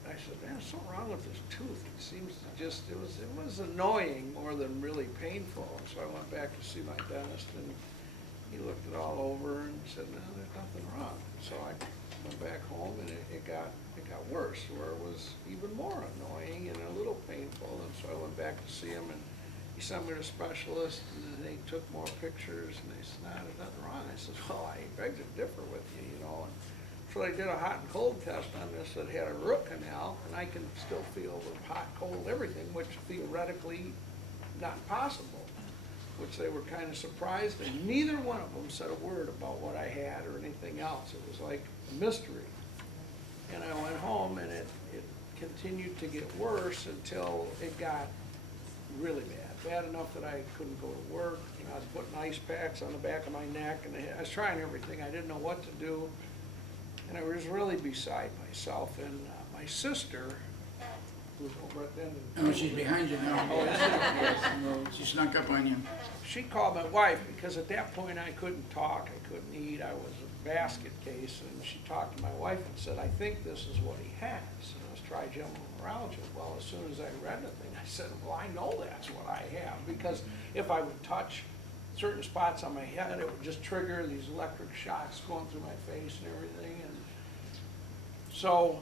I said, man, there's something wrong with this tooth. It seems to just, it was annoying more than really painful. And so I went back to see my dentist, and he looked it all over and said, no, there's nothing wrong. So I went back home, and it got worse, where it was even more annoying and a little painful. And so I went back to see him, and he sent me to a specialist, and then they took more pictures, and they said, no, there's nothing wrong. I said, well, I beg to differ with you, you know. And so they did a hot and cold test on this that had a root canal, and I can still feel the hot, cold, everything, which theoretically not possible, which they were kind of surprised, and neither one of them said a word about what I had or anything else. It was like a mystery. And I went home, and it continued to get worse until it got really bad enough that I couldn't go to work. You know, I was putting ice packs on the back of my neck, and I was trying everything. I didn't know what to do. And I was really beside myself, and my sister who's over at Denton. Oh, she's behind you now. Oh, is She snuck up on you. she called my wife, because at that point I couldn't talk, I couldn't eat, I was a basket case, and she talked to my wife and said, I think this is what he has, and it was trigeminal neuralgia. Well, as soon as I read the thing, I said, well, I know that's what I have, because if I would touch certain spots on my head, it would just trigger these electric shocks going through my face and everything, and so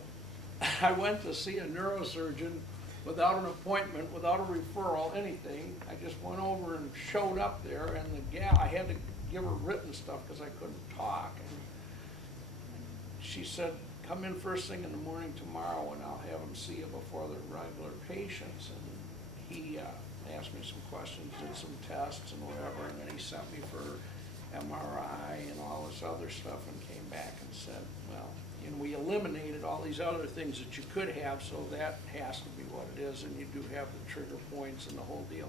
I went to see a neurosurgeon without an appointment, without a referral, anything. I just went over and showed up there, and the gal, I had to give her written stuff because I couldn't talk. And she said, come in first thing in the morning tomorrow and I'll have them see you before the regular patients. And he asked me some questions, did some tests and whatever, and then he sent me for MRI and all this other stuff and came back and said, well, you know, we eliminated all these other things that you could have, so that has to be what it is, and you do have the trigger points and the whole deal.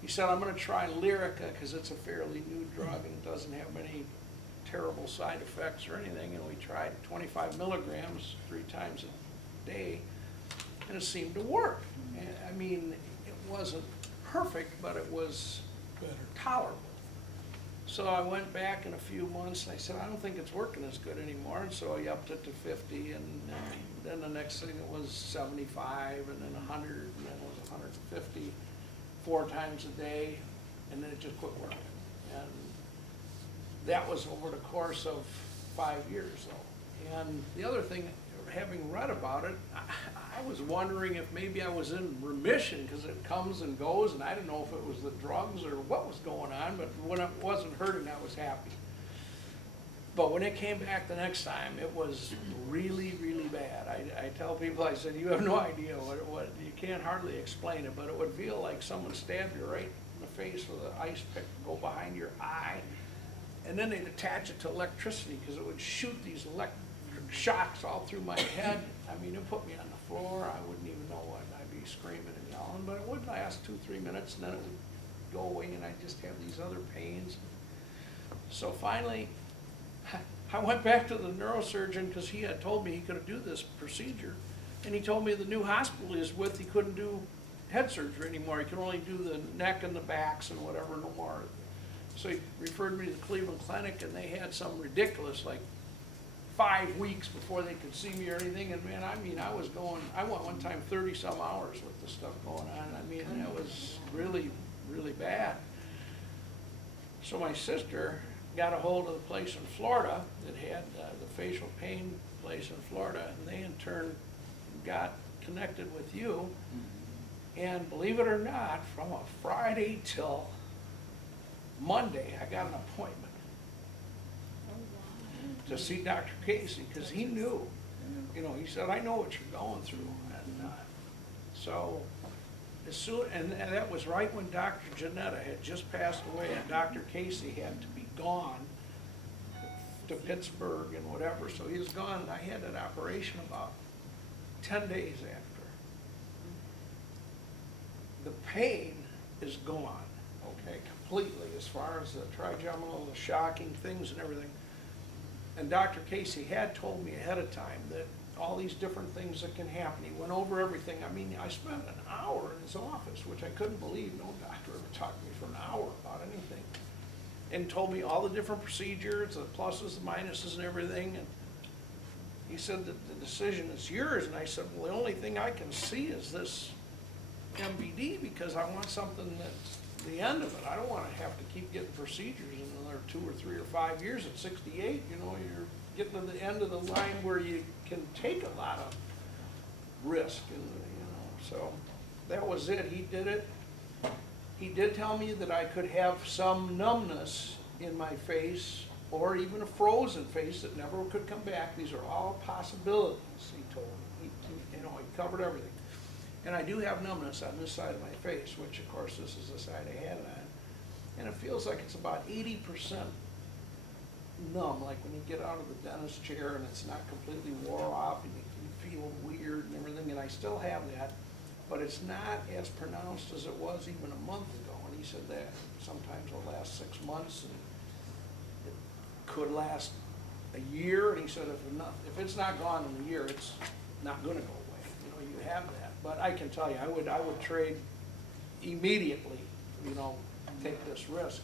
He said, I'm gonna try Lyrica, because it's a fairly new drug and it doesn't have many terrible side effects or anything, and we tried 25 milligrams 3 times a day, and it seemed to work. And, I mean, it wasn't perfect, but it was tolerable. So I went back in a few months and I said, I don't think it's working as good anymore, and so I upped it to 50, and then the next thing it was 75, and then 100, and then it was 150 4 times a day, and then it just quit working. And that was over the course of 5 years though. And the other thing, having read about it, I was wondering if maybe I was in remission, because it comes and goes, and I didn't know if it was the drugs or what was going on, but when it wasn't hurting, I was happy. But when it came back the next time, it was really, really bad. I tell people, I said, you have no idea what you can't hardly explain it, but it would feel like someone stabbed you right in the face with an ice pick, go behind your eye, and then they'd attach it to electricity, because it would shoot these electric shocks all through my head. I mean, it put me on the floor. I wouldn't even know what. I'd be screaming and yelling, but it would last 2-3 minutes, and then it would go away, and I'd just have these other pains. So finally, I went back to the neurosurgeon, because he had told me he could do this procedure, and he told me the new hospital he was with, he couldn't do head surgery anymore. He could only do the neck and the backs and whatever, no more. So he referred me to the Cleveland Clinic, and they had some ridiculous, like 5 weeks before they could see me or anything, and man, I mean, I went one time 30-some hours with this stuff going on. I mean, it was really, really bad. So my sister got a hold of the place in Florida that had the facial pain place in Florida, and they in turn got connected with you. And believe it or not, from a Friday till Monday, I got an appointment to see Dr. Casey, because he knew, you know, he said, I know what you're going through. And so as soon, and that was right when Dr. Janetta had just passed away, and Dr. Casey had to be gone to Pittsburgh and whatever, so he was gone, and I had that operation about 10 days after. The pain is gone, okay, completely, as far as the trigeminal, the shocking things and everything. And Dr. Casey had told me ahead of time that all these different things that can happen. He went over everything. I mean, I spent an hour in his office, which I couldn't believe. No doctor ever talked to me for an hour about anything. And told me all the different procedures, the pluses, the minuses, and everything. And he said that the decision is yours. And I said, well, the only thing I can see is this MBD, because I want something that's the end of it. I don't want to have to keep getting procedures in another 2 or 3 or 5 years. At 68, you know, you're getting to the end of the line where you can take a lot of risk, and you know, so that was it. He did it. He did tell me that I could have some numbness in my face, or even a frozen face that never could come back. These are all possibilities, he told me. He, you know, he covered everything. And I do have numbness on this side of my face, which of course this is the side I had it on. And it feels like it's about 80% numb, like when you get out of the dentist chair and it's not completely wore off and you feel weird and everything, and I still have that, but it's not as pronounced as it was even a month ago. And he said that sometimes it'll last 6 months, and it could last a year, and he said if it's not gone in a year, it's not gonna go away. You know, you have that. But I can tell you, I would trade immediately, you know, take this risk.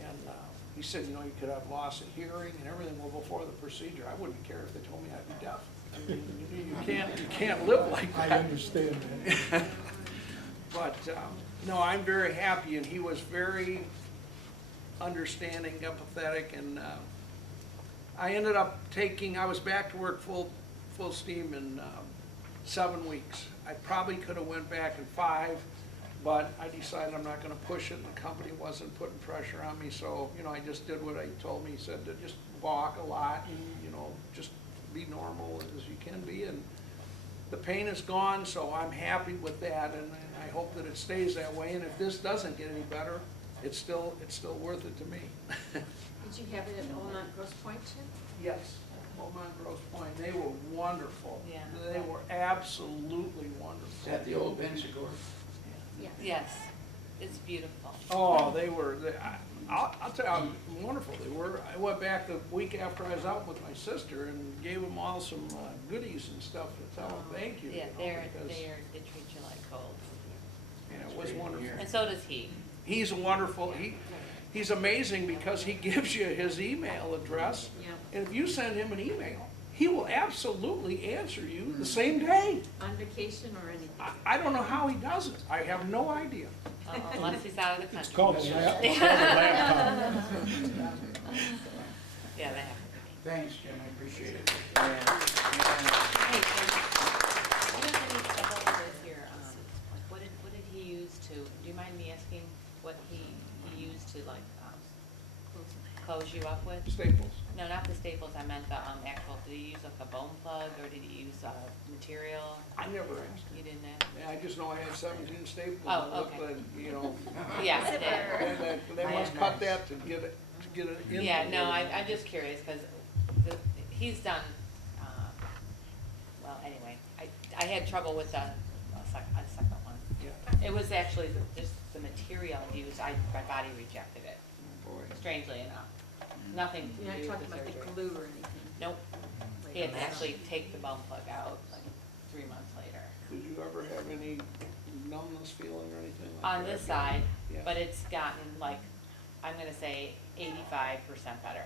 And he said, you know, you could have loss of hearing and everything. Well, before the procedure, I wouldn't care if they told me I'd be deaf. I mean, you can't live like that. I understand that. But, no, I'm very happy, and he was very understanding, empathetic, and I ended up I was back to work full steam in 7 weeks. I probably could have went back in 5, but I decided I'm not gonna push it, and the company wasn't putting pressure on me, so, you know, I just did what he told me. He said to just walk a lot and, you know, just be normal as you can be, and the pain is gone, so I'm happy with that, and I hope that it stays that way, and if this doesn't get any better, it's still worth it to me. Did you have it at Beaumont Grosse Pointe too? Yes, Beaumont Grosse Pointe, they were wonderful. Yeah. They were absolutely Is wonderful. that the old Pensacor? Yes, it's beautiful. Oh, I'll tell you how wonderful they were. I went back the week after I was out with my sister and gave them all some goodies and stuff to tell them thank you. Yeah, you know, because, they treat you like gold. yeah, it was wonderful. And so does he. He's wonderful. He's amazing because he gives you his email address. Yeah. And if you send him an email, he will absolutely answer you the same day. On vacation or anything? I don't know how he does it. I have no idea. Unless he's out of the It's country. called a laptop. Yeah, they have. Thanks, Jim, I appreciate it. Hey, what is any trouble with your, what did he use to, do you mind me asking what he used to like, close you up with? Staples. No, not the staples, I meant the, actual, did he use like a bone plug, or did he use, material? I never asked him. You didn't ask? Yeah, I just know I had 17 staples. Oh, It looked okay. like, you know, Yeah, they must cut that to get it in. yeah, no, I'm just curious, cause he's done, well, anyway, I had trouble with the second one. Yeah. It was actually just the material used, my body rejected it, Boy. strangely enough. Nothing to You're not do with talking the about surgery. the glue or anything? Nope, he had to actually take the bone plug out like 3 months later. Did you ever have any numbness feeling or anything like that? On this side, Yeah. but it's gotten like, I'm gonna say 85% better.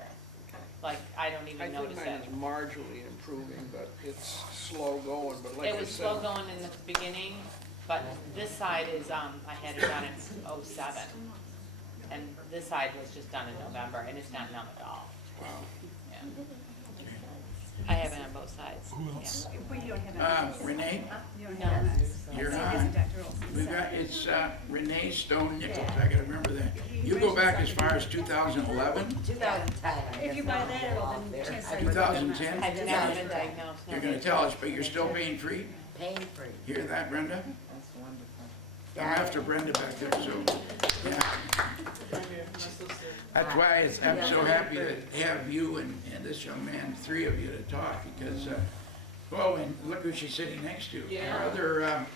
Like, I don't even notice I it. think mine is marginally improving, but it's slow going, but like I said. It was slow going in the beginning, but this side is, I had it done in '07. And this side was just done in November, and it's not numb at all. Wow. Yeah. I have it on both sides. Who else? But you don't have that. Renee, You don't No. have that. you're So on. isn't Dr. Olson We've set? got, it's Renee Stone Nichols, I gotta remember that. You go back as far as 2011, 2010. If you buy that, it'll then chance to. 2010? I've never been diagnosed, no. You're gonna tell us, but you're still pain free? Pain free. Hear that, Brenda? That's wonderful. I'm after Brenda back there, so, yeah. That's why I'm so happy to have you and this young man, 3 of you to talk, because, well, and look who she's sitting next to. Our other, And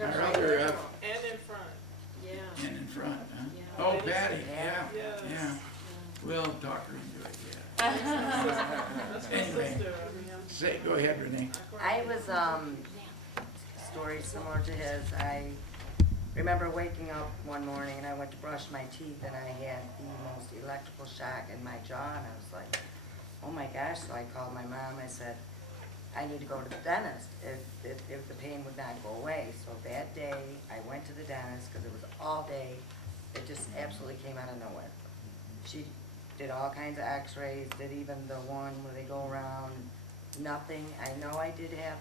in front. Yeah. and in front, huh? Yeah. Oh, Patty, yeah. We'll talk her into it, yeah. Anyway, go ahead, Renee. I was, story similar to his. I remember waking up one morning and I went to brush my teeth and I had the most electrical shock in my jaw and I was like, oh my gosh. So I called my mom. I said, I need to go to the dentist if the pain would not go away. So that day I went to the dentist because it was all day. It just absolutely came out of nowhere. She did all kinds of x-rays, did even the one where they go around, nothing. I know I did have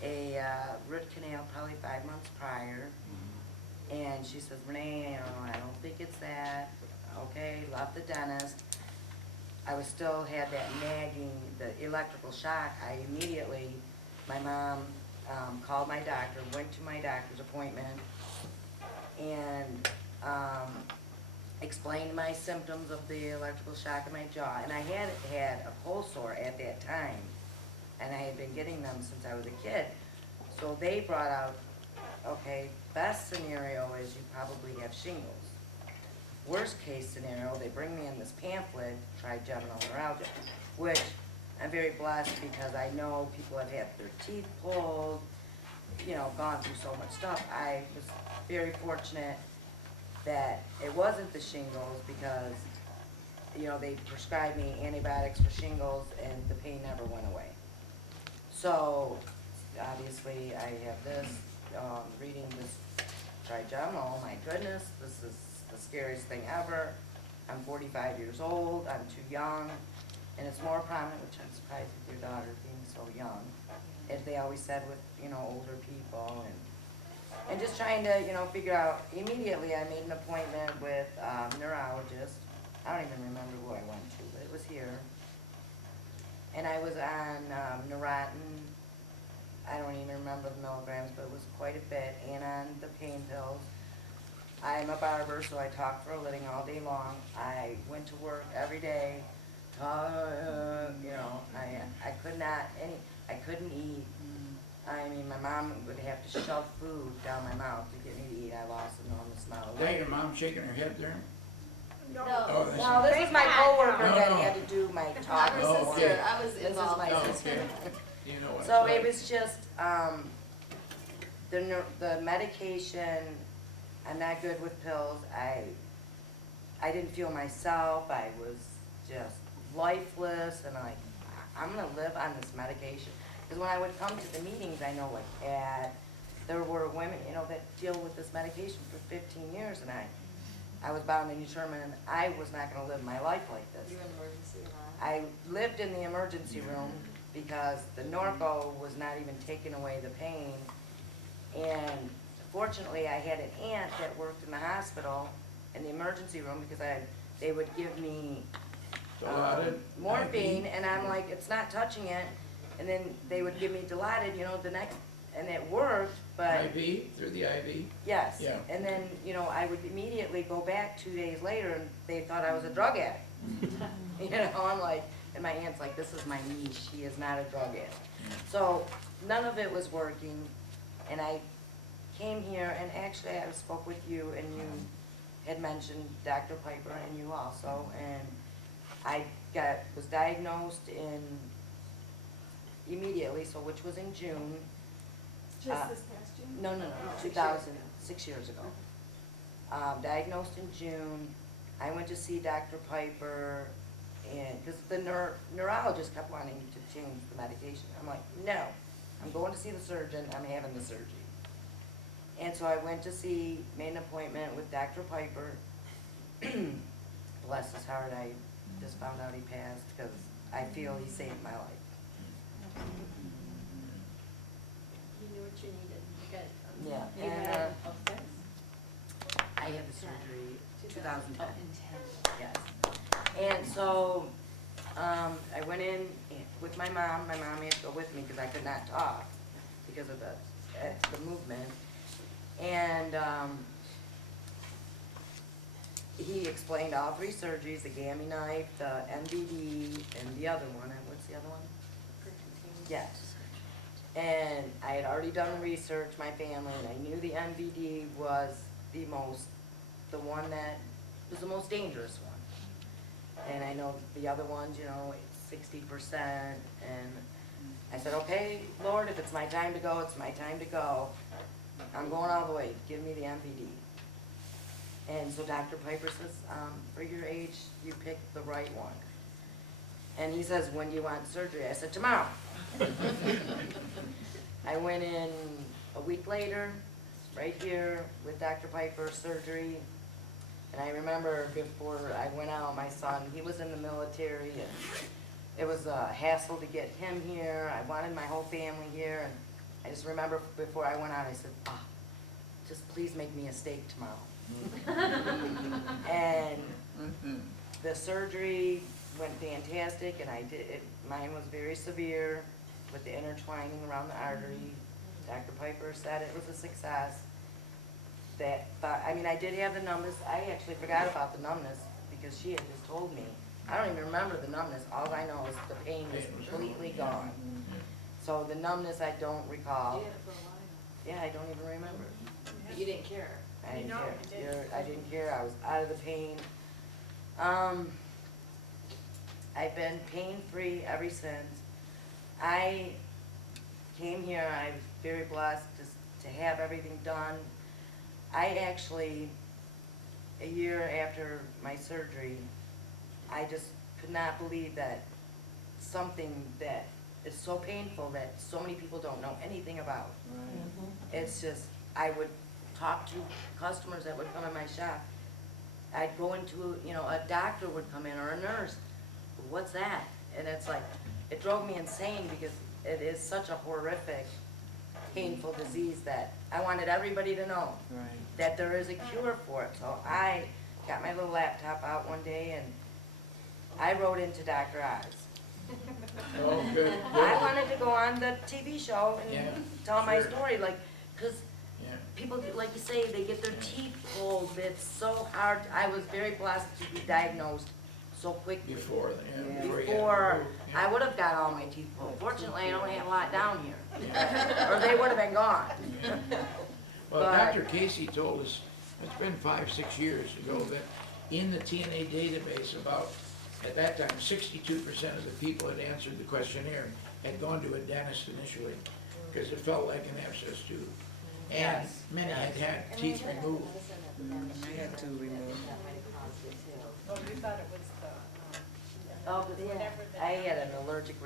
a root canal probably 5 months prior. And she says, Renee, I don't think it's that. Okay, left the dentist. I was still had that nagging, the electrical shock. I immediately, my mom called my doctor, went to my doctor's appointment, and explained my symptoms of the electrical shock in my jaw. And I had had a cold sore at that time, and I had been getting them since I was a kid. So they brought out, okay, best scenario is you probably have shingles. Worst case scenario, they bring me in this pamphlet, Trigeminal neuralgia, which I'm very blessed because I know people have had their teeth pulled, you know, gone through so much stuff, I was very fortunate that it wasn't the shingles because, you know, they prescribed me antibiotics for shingles and the pain never went away. So, obviously, I have this, reading this trigeminal, oh my goodness, this is the scariest thing ever. I'm 45 years old, I'm too young, and it's more prominent, which I'm surprised with your daughter being so young, as they always said with, you know, older people, and just trying to, you know, figure out, immediately I made an appointment with a neurologist. I don't even remember who I went to, but it was here. And I was on Neurotin, I don't even remember the milligrams, but it was quite a bit, and on the pain pills. I'm a barber, so I talk for a living all day long. I went to work every day, you know, I could not, I couldn't eat. I mean, my mom would have to shove food down my mouth to get me to eat. I lost an enormous amount of Is that weight. your mom shaking her head there? No. Oh, that's No, this was my coworker No, that no. had to do my talking. Oh, for okay. me. I was This is involved. my Oh, sister. okay. You know what So it's it like. was just, the medication, I'm not good with pills. I didn't feel myself. I was just lifeless, and I'm gonna live on this medication. Because when I would come to the meetings, I know like there were women, you know, that deal with this medication for 15 years, and I was bound and determined I was not gonna live my life like this. You're in emergency room. I lived in the emergency room because the Norco was not even taking away the pain. And fortunately, I had an aunt that worked in the hospital in the emergency room because they would give me Dilaudid, morphine, IV. and I'm like, it's not touching it. And then they would give me Dilaudid, you know, and it worked, but. IV, through the IV? Yes. Yeah. And then, you know, I would immediately go back 2 days later and they thought I was a drug addict. You know, I'm like, and my aunt's like, this is my niece, she is not a drug addict. So none of it was working, and I came here, and actually I spoke with you, and you had mentioned Dr. Piper and you also, and I was diagnosed immediately, so which was in June. Just this past June? No, 2000, 6 years ago. Diagnosed in June. I went to see Dr. Piper, and because the neurologist kept wanting me to change the medication. I'm like, no, I'm going to see the surgeon, I'm having the surgery. And so I went to made an appointment with Dr. Piper. Bless his heart, I just found out he passed because I feel he saved my life. You knew what you needed. Good. Yeah, You and had upstairs? I had the surgery 2010. Oh, in 10. Yes. And so, I went in with my mom. My mom had to go with me because I could not talk because of the movement. And, he explained all 3 surgeries, the gammy knife, the MVD, and the other one. And what's the other one? Percutaneous. Yes. And I had already done research, my family, and I knew the MVD was the one that was the most dangerous one. And I know the other ones, you know, it's 60%. And I said, okay, Lord, if it's my time to go, it's my time to go. I'm going all the way. Give me the MVD. And so Dr. Piper says, for your age, you picked the right one. And he says, when do you want surgery? I said, tomorrow. I went in a week later, right here with Dr. Piper, surgery. And I remember before I went out, my son, he was in the military, and it was a hassle to get him here. I wanted my whole family here, and I just remember before I went out, I said, just please make me a steak tomorrow. And the surgery went fantastic, and mine was very severe with the intertwining around the artery. Dr. Piper said it was a success. I did have the numbness. I actually forgot about the numbness because she had just told me. I don't even remember the numbness. All I know is the pain was completely gone. So the numbness I don't recall. You had it for a while. Yeah, I don't even remember. But you didn't care. I didn't No, care. I didn't. I didn't care. I was out of the pain. I've been pain-free ever since. I came here. I was very blessed. Just to have everything done. I actually, a year after my surgery, I just could not believe that something that is so painful that so many people don't know anything about. It's just, I would talk to customers that would come in my shop. I'd go into, a doctor would come in or a nurse. What's that? And it's like, it drove me insane because it is such a horrific, painful disease that I wanted everybody to know that there is a cure for it. So I got my little laptop out one day and I wrote into Dr. Oz. Oh, good. I wanted to go on the TV show and Yeah, tell my sure. story, like, because Yeah. people, like you say, they get their teeth pulled. It's so hard. I was very blessed to be diagnosed so quickly. Before, yeah, before you had Before to move, yeah. I would have got all my teeth pulled. Fortunately, I don't have a lot down here, or they would have been gone. Well, But- Dr. Casey told us, it's been 5-6 years ago, that in the TNA database about, at that time, 62% of the people that answered the questionnaire had gone to a dentist initially, because it felt like an abscess tooth. And Yes, many had yes. had teeth removed. I had to remove. Oh, yeah. I had an allergic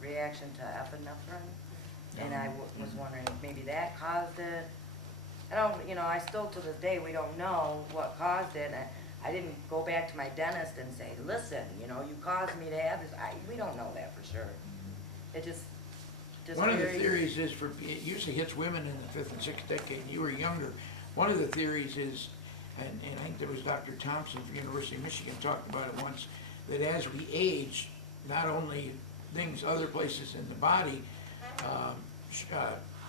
reaction to epinephrine, and I was wondering if maybe that caused it. I don't, I still to this day, we don't know what caused it. I didn't go back to my dentist and say, listen, you caused me to have this. We don't know that for sure. It just One of the very- theories is it usually hits women in the 5th and 6th decade. You were younger. One of the theories is, and I think there was Dr. Thompson from University of Michigan talked about it once, that as we age, not only things, other places in the body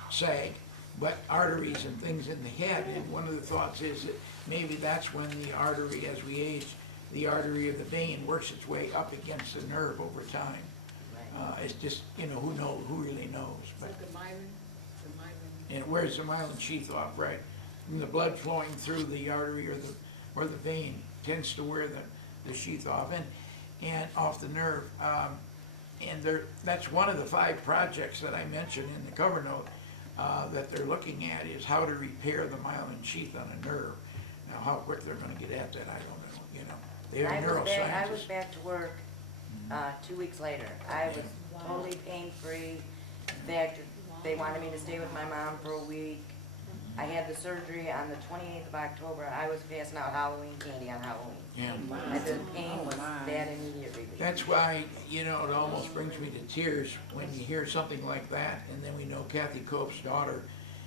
sag, but arteries and things in the head. And one of the thoughts is that maybe that's when the artery, as we age, the artery of the vein works its way up against the nerve over time. It's just, who really knows? But, and it wears the myelin sheath off, right? And the blood flowing through the artery or the vein tends to wear the sheath off and off the nerve. And that's one of the 5 projects that I mentioned in the cover note that they're looking at is how to repair the myelin sheath on a nerve. Now, how quick they're gonna get at that, I don't know, They're I was neuroscientists. back to work 2 weeks later. I was totally pain-free. In fact, they wanted me to stay with my mom for a week. I had the surgery on the 28th of October. I was passing out Halloween candy on Halloween. Yeah. The pain was that immediate relief. That's why, it almost brings me to tears when you hear something like that, and then we know Kathy Cope's daughter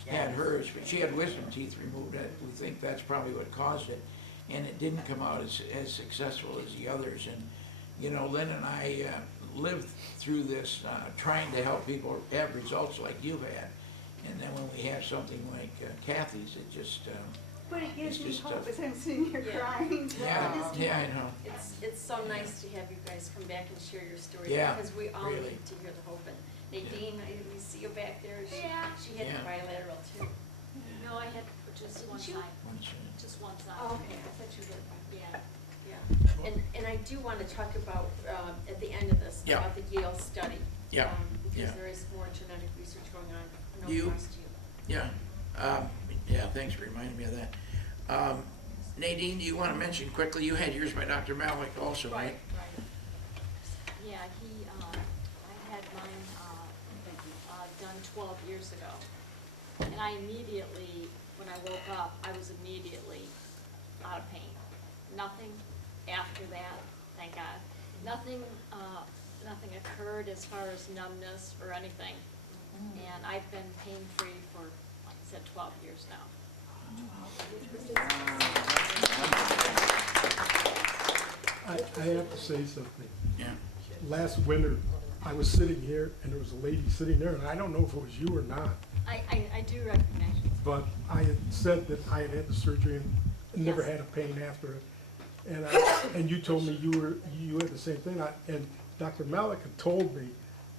had hers, but she had wisdom teeth removed. We think that's probably what caused it, and it didn't come out as successful as the others. And, Lynn and I lived through this, trying to help people have results like you've had. And then when we have something like Kathy's, it just, But it gives It's me just, hope as I'm sitting here Yeah. crying. yeah, I know. It's so nice to have you guys come back and share your story. Yeah, Because we all really. need to hear the hope. And Nadine, we see you back there. Yeah. She had Yeah. the bilateral too. No, I had just one Did you? side, Once, just one side. Oh, okay, I thought you did. Yeah. Yeah, and I do want to talk about, at the end of this, Yeah. about the Yale study. Yeah, Because yeah. there is more genetic research going on. No You- cost to you. Yeah, thanks for reminding me of that. Nadine, do you want to mention quickly, you had yours by Dr. Malik also, right? Right. Yeah, I had mine, done 12 years ago. And I immediately, when I woke up, I was immediately out of pain. Nothing after that, thank God. Nothing occurred as far as numbness or anything. And I've been pain-free for, like I said, 12 years now. I have to say something. Yeah. Last winter, I was sitting here and there was a lady sitting there, and I don't know if it was you or not, I do recognize you. but I had said that I had had the surgery and never Yes. had a pain after it. And you told me you had the same thing. And Dr. Malik had told me,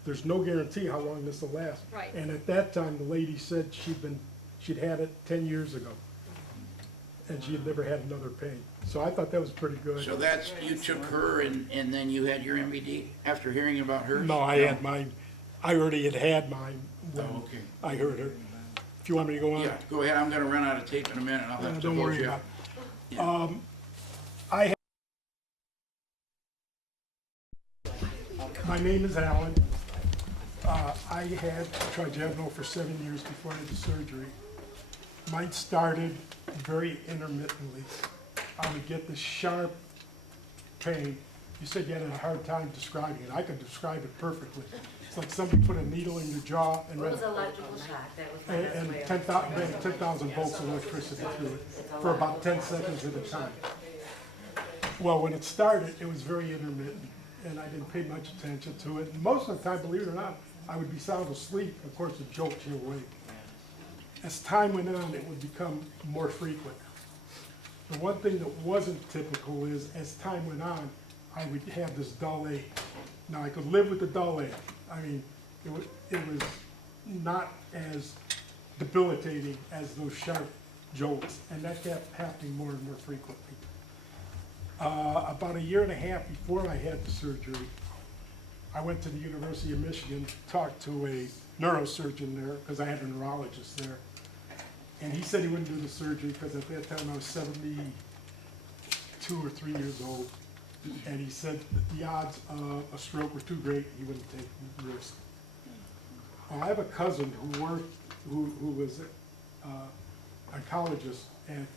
there's no guarantee how long this will last. Right. And at that time, the lady said she'd had it 10 years ago. And she had never had another pain. So I thought that was pretty good. So that's, you took her and then you had your MVD after hearing about hers? No, I had mine, I already had mine when Oh, okay. I heard her. if you want me to go on. Yeah, go ahead, I'm gonna run out of tape in a minute, I'll have to Don't hold worry you about up. it. I My name is Alan. I had trigeminal for 7 years before I had the surgery. Mine started very intermittently. I would get this sharp pain. You said you had a hard time describing it. I could describe it perfectly. It's like somebody put a needle in your jaw and It was electrical shock, that was my best and way of 10,000 volts of electricity through it for about 10 seconds at a time. Well, when it started, it was very intermittent, and I didn't pay much attention to it. And most of the time, believe it or not, I would be sound asleep. Of course, it jolts you awake. As time went on, it would become more frequent. The one thing that wasn't typical is, as time went on, I would have this dull ache. Now, I could live with the dull ache. I mean, it was not as debilitating as those sharp jolts, and that kept happening more and more frequently. About a year and a half before I had the surgery, I went to the University of Michigan, talked to a neurosurgeon there, because I had a neurologist there. And he said he wouldn't do the surgery because at that time I was 72 or 3 years old. And he said that the odds of a stroke were too great, he wouldn't take the risk. Well, I have a cousin who was an oncologist at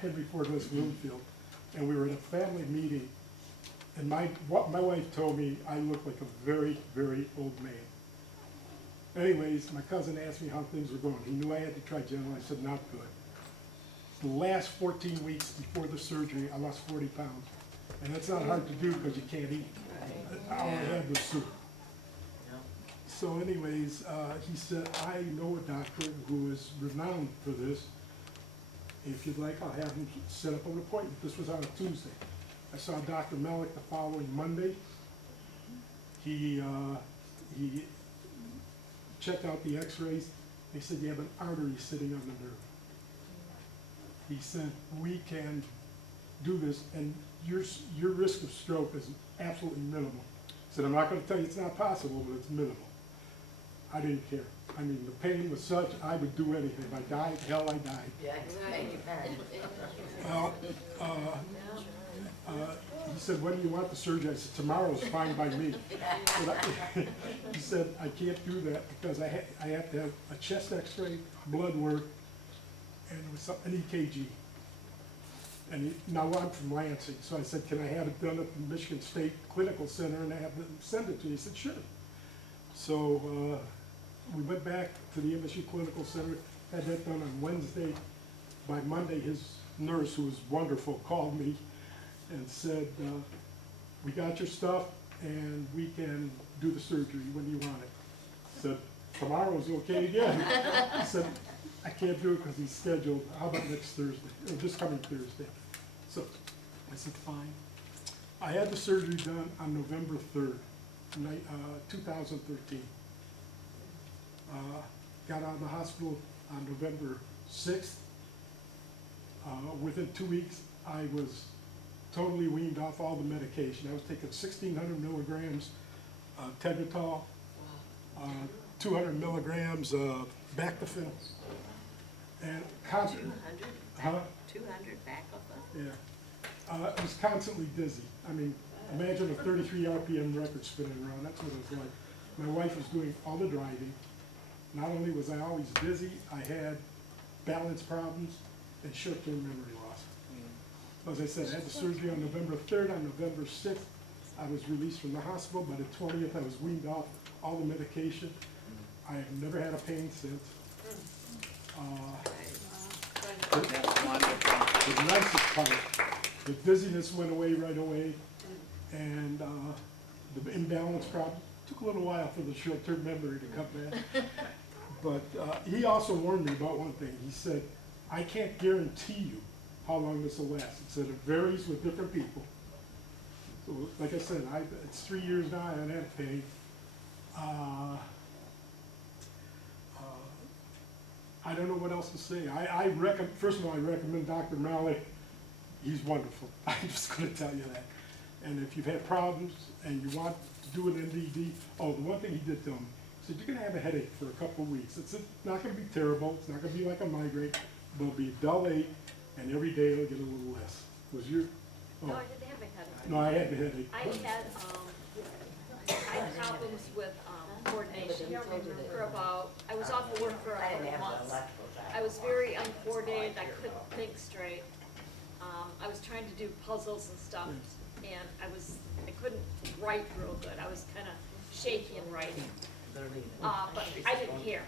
Henry Ford West Bloomfield, and we were at a family meeting, and my wife told me I looked like a very, very old man. Anyways, my cousin asked me how things were going. He knew I had the trigeminal. I said, not good. The last 14 weeks before the surgery, I lost 40 pounds. And that's not hard to do because you can't eat. All I had was soup. So anyways, he said, I know a doctor who is renowned for this. If you'd like, I'll have him set up an appointment. This was on a Tuesday. I saw Dr. Melick the following Monday. He checked out the x-rays. They said you have an artery sitting on the nerve. He said, we can do this, and your risk of stroke is absolutely minimal. He said, I'm not going to tell you it's not possible, but it's minimal. I didn't care. I mean, the pain was such, I would do anything. If I died, hell, I died. Yeah, exactly. Well, he said, when do you want the surgery? I said, tomorrow's fine by me. But he said, I can't do that because I have to have a chest x-ray, blood work, and an EKG. And now I'm from Lansing, so I said, can I have it done at the Michigan State Clinical Center and have them send it to you? He said, sure. So we went back to the MSU Clinical Center, had that done on Wednesday. By Monday, his nurse, who was wonderful, called me and said, we got your stuff and we can do the surgery. When do you want it? I said, tomorrow's okay again. He said, I can't do it because he's scheduled. How about next Thursday, or this coming Thursday? So I said, fine. I had the surgery done on November 3rd, 2013. Got out of the hospital on November 6th. Within 2 weeks, I was totally weaned off all the medication. I was taking 1,600 milligrams Tegretol, 200 milligrams of Baclofen, and constantly, 200 back of them? yeah, I was constantly dizzy. I mean, imagine a 33 RPM record spinning around. That's what it was like. My wife was doing all the driving. Not only was I always dizzy, I had balance problems and short-term memory loss. As I said, I had the surgery on November 3rd. On November 6th, I was released from the hospital. By the 20th, I was weaned off all the medication. I have never had a pain since. The nicest part, the dizziness went away right away, and the imbalance problem took a little while for the short-term memory to come back. But he also warned me about one thing. He said, I can't guarantee you how long this will last. He said it varies with different people. So, like I said, it's 3 years now, I haven't had pain. I don't know what else to say. First of all, I recommend Dr. Melick. He's wonderful. I'm just going to tell you that. And if you've had problems and you want to do an MDD, oh, the one thing he did tell me, said, you're gonna have a headache for a couple of weeks. It's not gonna be terrible, it's not gonna be like a migraine, but it'll be a dull ache, and every day it'll get a little less. Was your, No, oh, I didn't have a headache. no, I had the headache. I had problems with coordination for about, I was off of work for a couple of months. I was very uncoordinated, I couldn't think straight. I was trying to do puzzles and stuff, and I couldn't write real good. I was kind of shaky in writing. But I didn't care.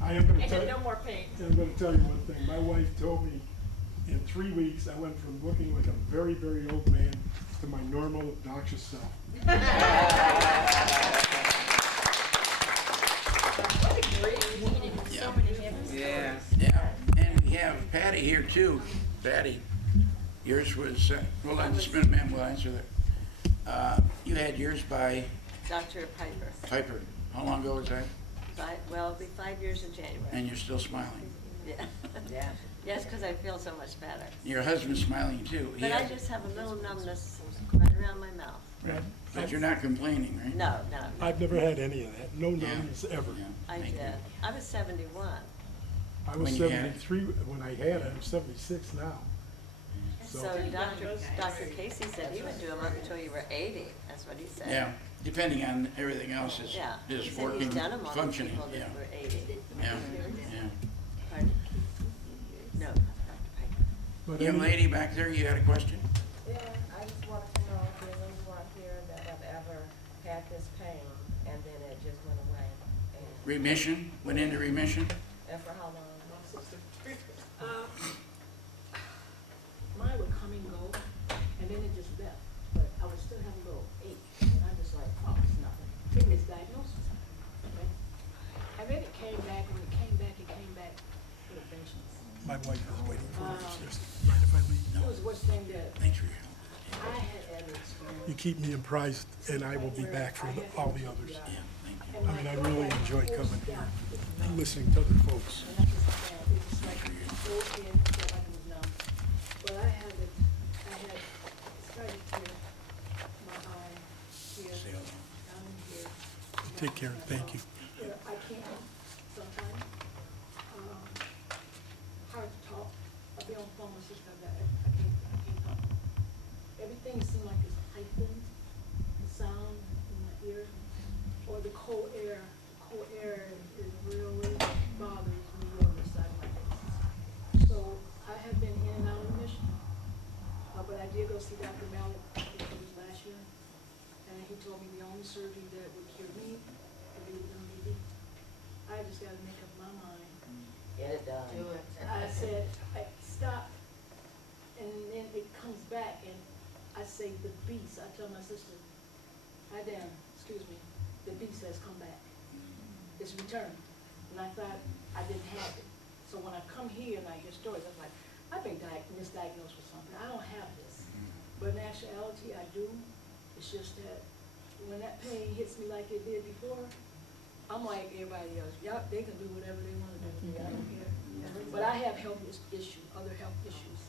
I am gonna I tell had you, no more pain. I'm gonna tell you one thing. My wife told me in 3 weeks, I went from looking like a very, very old man to my normal, obnoxious self. What a great meeting, so many happy stories. Yeah. Yeah, and we have Patty here too. Patty, yours was, hold on, just a minute, ma'am, we'll answer that. You had yours by Dr. Piper. Piper. How long ago was that? Well, it'll be 5 years in January. And you're still smiling. Yeah. Yeah. Yes, because I feel so much better. Your husband's smiling too. He But I has- just have a little numbness right around my mouth. Right. But you're not complaining, right? No, no. I've never had any of that. No Yeah. numbness ever. Yeah, I thank you. did. I was 71. I was When you had it. 73 when I had it. I'm 76 now. So So, Dr. Casey said he would do them up until you were 80. That's what he said. Yeah, depending on everything else is, Yeah. He is said working, he's done them on functioning, people yeah, that were 80. yeah, yeah. Pardon? No, Dr. Piper. but Young any- lady back there, you had a question? Yeah, I just wanted to know if there's anyone here that have ever had this pain and then it just went away. Remission, went into remission? And for how long? Mine would come and go, and then it just left, but I would still have a little ache, and I'm just like, oh, it's nothing. Big misdiagnosis. Okay? And then it came back, when it came back with a vengeance. my wife is waiting for me upstairs. Mind if I leave? It was the worst thing that Thanks for your help. I had ever experienced. You keep me apprised, and I will be back for all the others. Yeah, thank you. And I mean, I my really daughter enjoy forced coming here down. and listening to other folks. And that's just bad. It was like, so in, felt like it was numb. But I had started here, my eye here, Say hello. down in here. Take care, and thank you. Where I can't sometimes, hard to talk. I'll be on the phone with sister, I can't talk. Everything seems like it's heightened, the sound in my ear, or the cold air. The cold air is really bothers me on the side of my face. So I have been in and out of remission, but I did go see Dr. Malik, I think it was last year, and he told me the only surgery that would cure me would be with MVD. I just gotta make up my mind. Get it done. Do it. I said, stop, and then it comes back, and I say, the beast, I tell my sister, excuse me, the beast has come back. It's returned. And I thought I didn't have it. So when I come here and I hear stories, I'm like, I've been misdiagnosed with something. I don't have this. But in actuality, I do. It's just that when that pain hits me like it did before, I'm like everybody else. Yup, they can do whatever they want to do. I don't care. But I have other health issues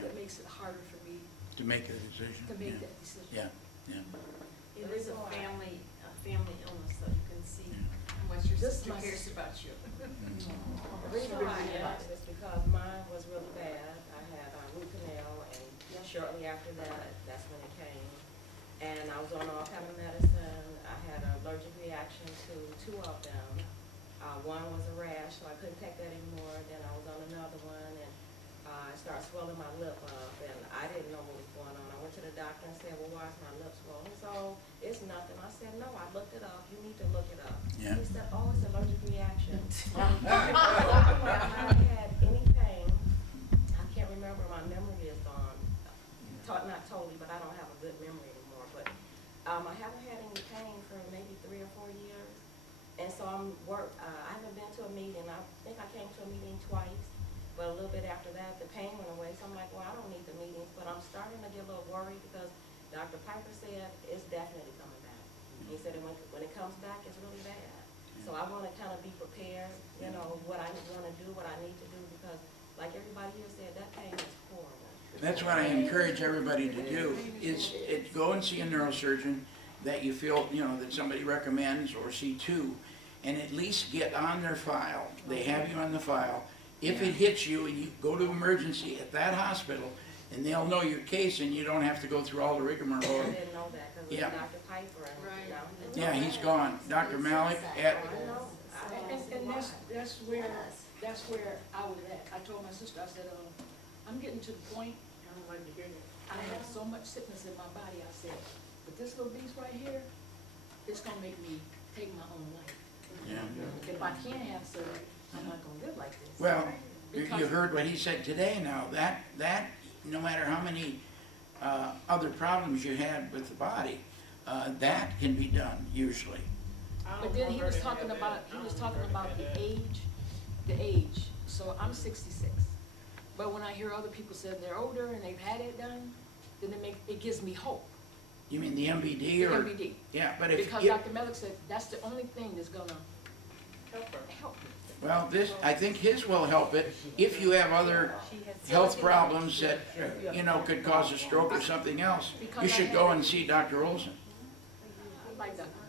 that makes it harder for me To make a decision. to make yeah. that decision. Yeah, yeah. It is a family illness, so you can see how much your This sister my cares sister. about you. The reason why I asked is because mine was really bad. I had a root canal, and shortly after that, that's when it came. And I was on all kind of medicine. I had an allergic reaction to 2 of them. One was a rash, so I couldn't take that anymore. Then I was on another one, and I started swelling my lip up, and I didn't know what was going on. I went to the doctor and said, well, why is my lip swollen? So it's nothing. I said, no, I looked it up. You need to look it up. Yeah. He said, oh, it's allergic reaction. So I haven't had any pain. I can't remember. My memory is gone. Not totally, but I don't have a good memory anymore. But I haven't had any pain for maybe 3 or 4 years. And so I haven't been to a meeting. I think I came to a meeting twice. But a little bit after that, the pain went away. So I'm like, well, I don't need the meetings. But I'm starting to get a little worried because Dr. Piper said it's definitely coming back. He said when it comes back, it's really bad. So I want to kind of be prepared, you know, what I want to do, what I need to do, because like everybody here said, that pain is horrible. That's what I encourage everybody to do, is go and see a neurosurgeon that you feel, that somebody recommends, or see 2. and at least get on their file. They have you on the file. If it hits you and you go to emergency at that hospital, and they'll know your case and you don't have to go through all the rigmarole. I didn't know that, cause Yeah. it's Dr. Piper and, Right. you know. Yeah, he's gone. Dr. Malik at, And that's where I was at. I told my sister, I said, I'm getting to the point, I don't like to hear that, I have so much sickness in my body, I said, but this little beast right here, it's gonna make me take my own life. yeah. If I can't have surgery, I'm not gonna live like this. Well, you heard what he said today now. That, no matter how many other problems you had with the body, that can be done usually. But then he was talking about the age, so I'm 66. But when I hear other people say they're older and they've had it done, then it gives me hope. You mean the MBD The or? MBD. Yeah, but if, Because Dr. Malik said that's the only thing that's gonna help me. well, I think his will help it. If you have other health problems that, could cause a stroke or something else, you should go and see Dr. Olson. I like Dr. Malik.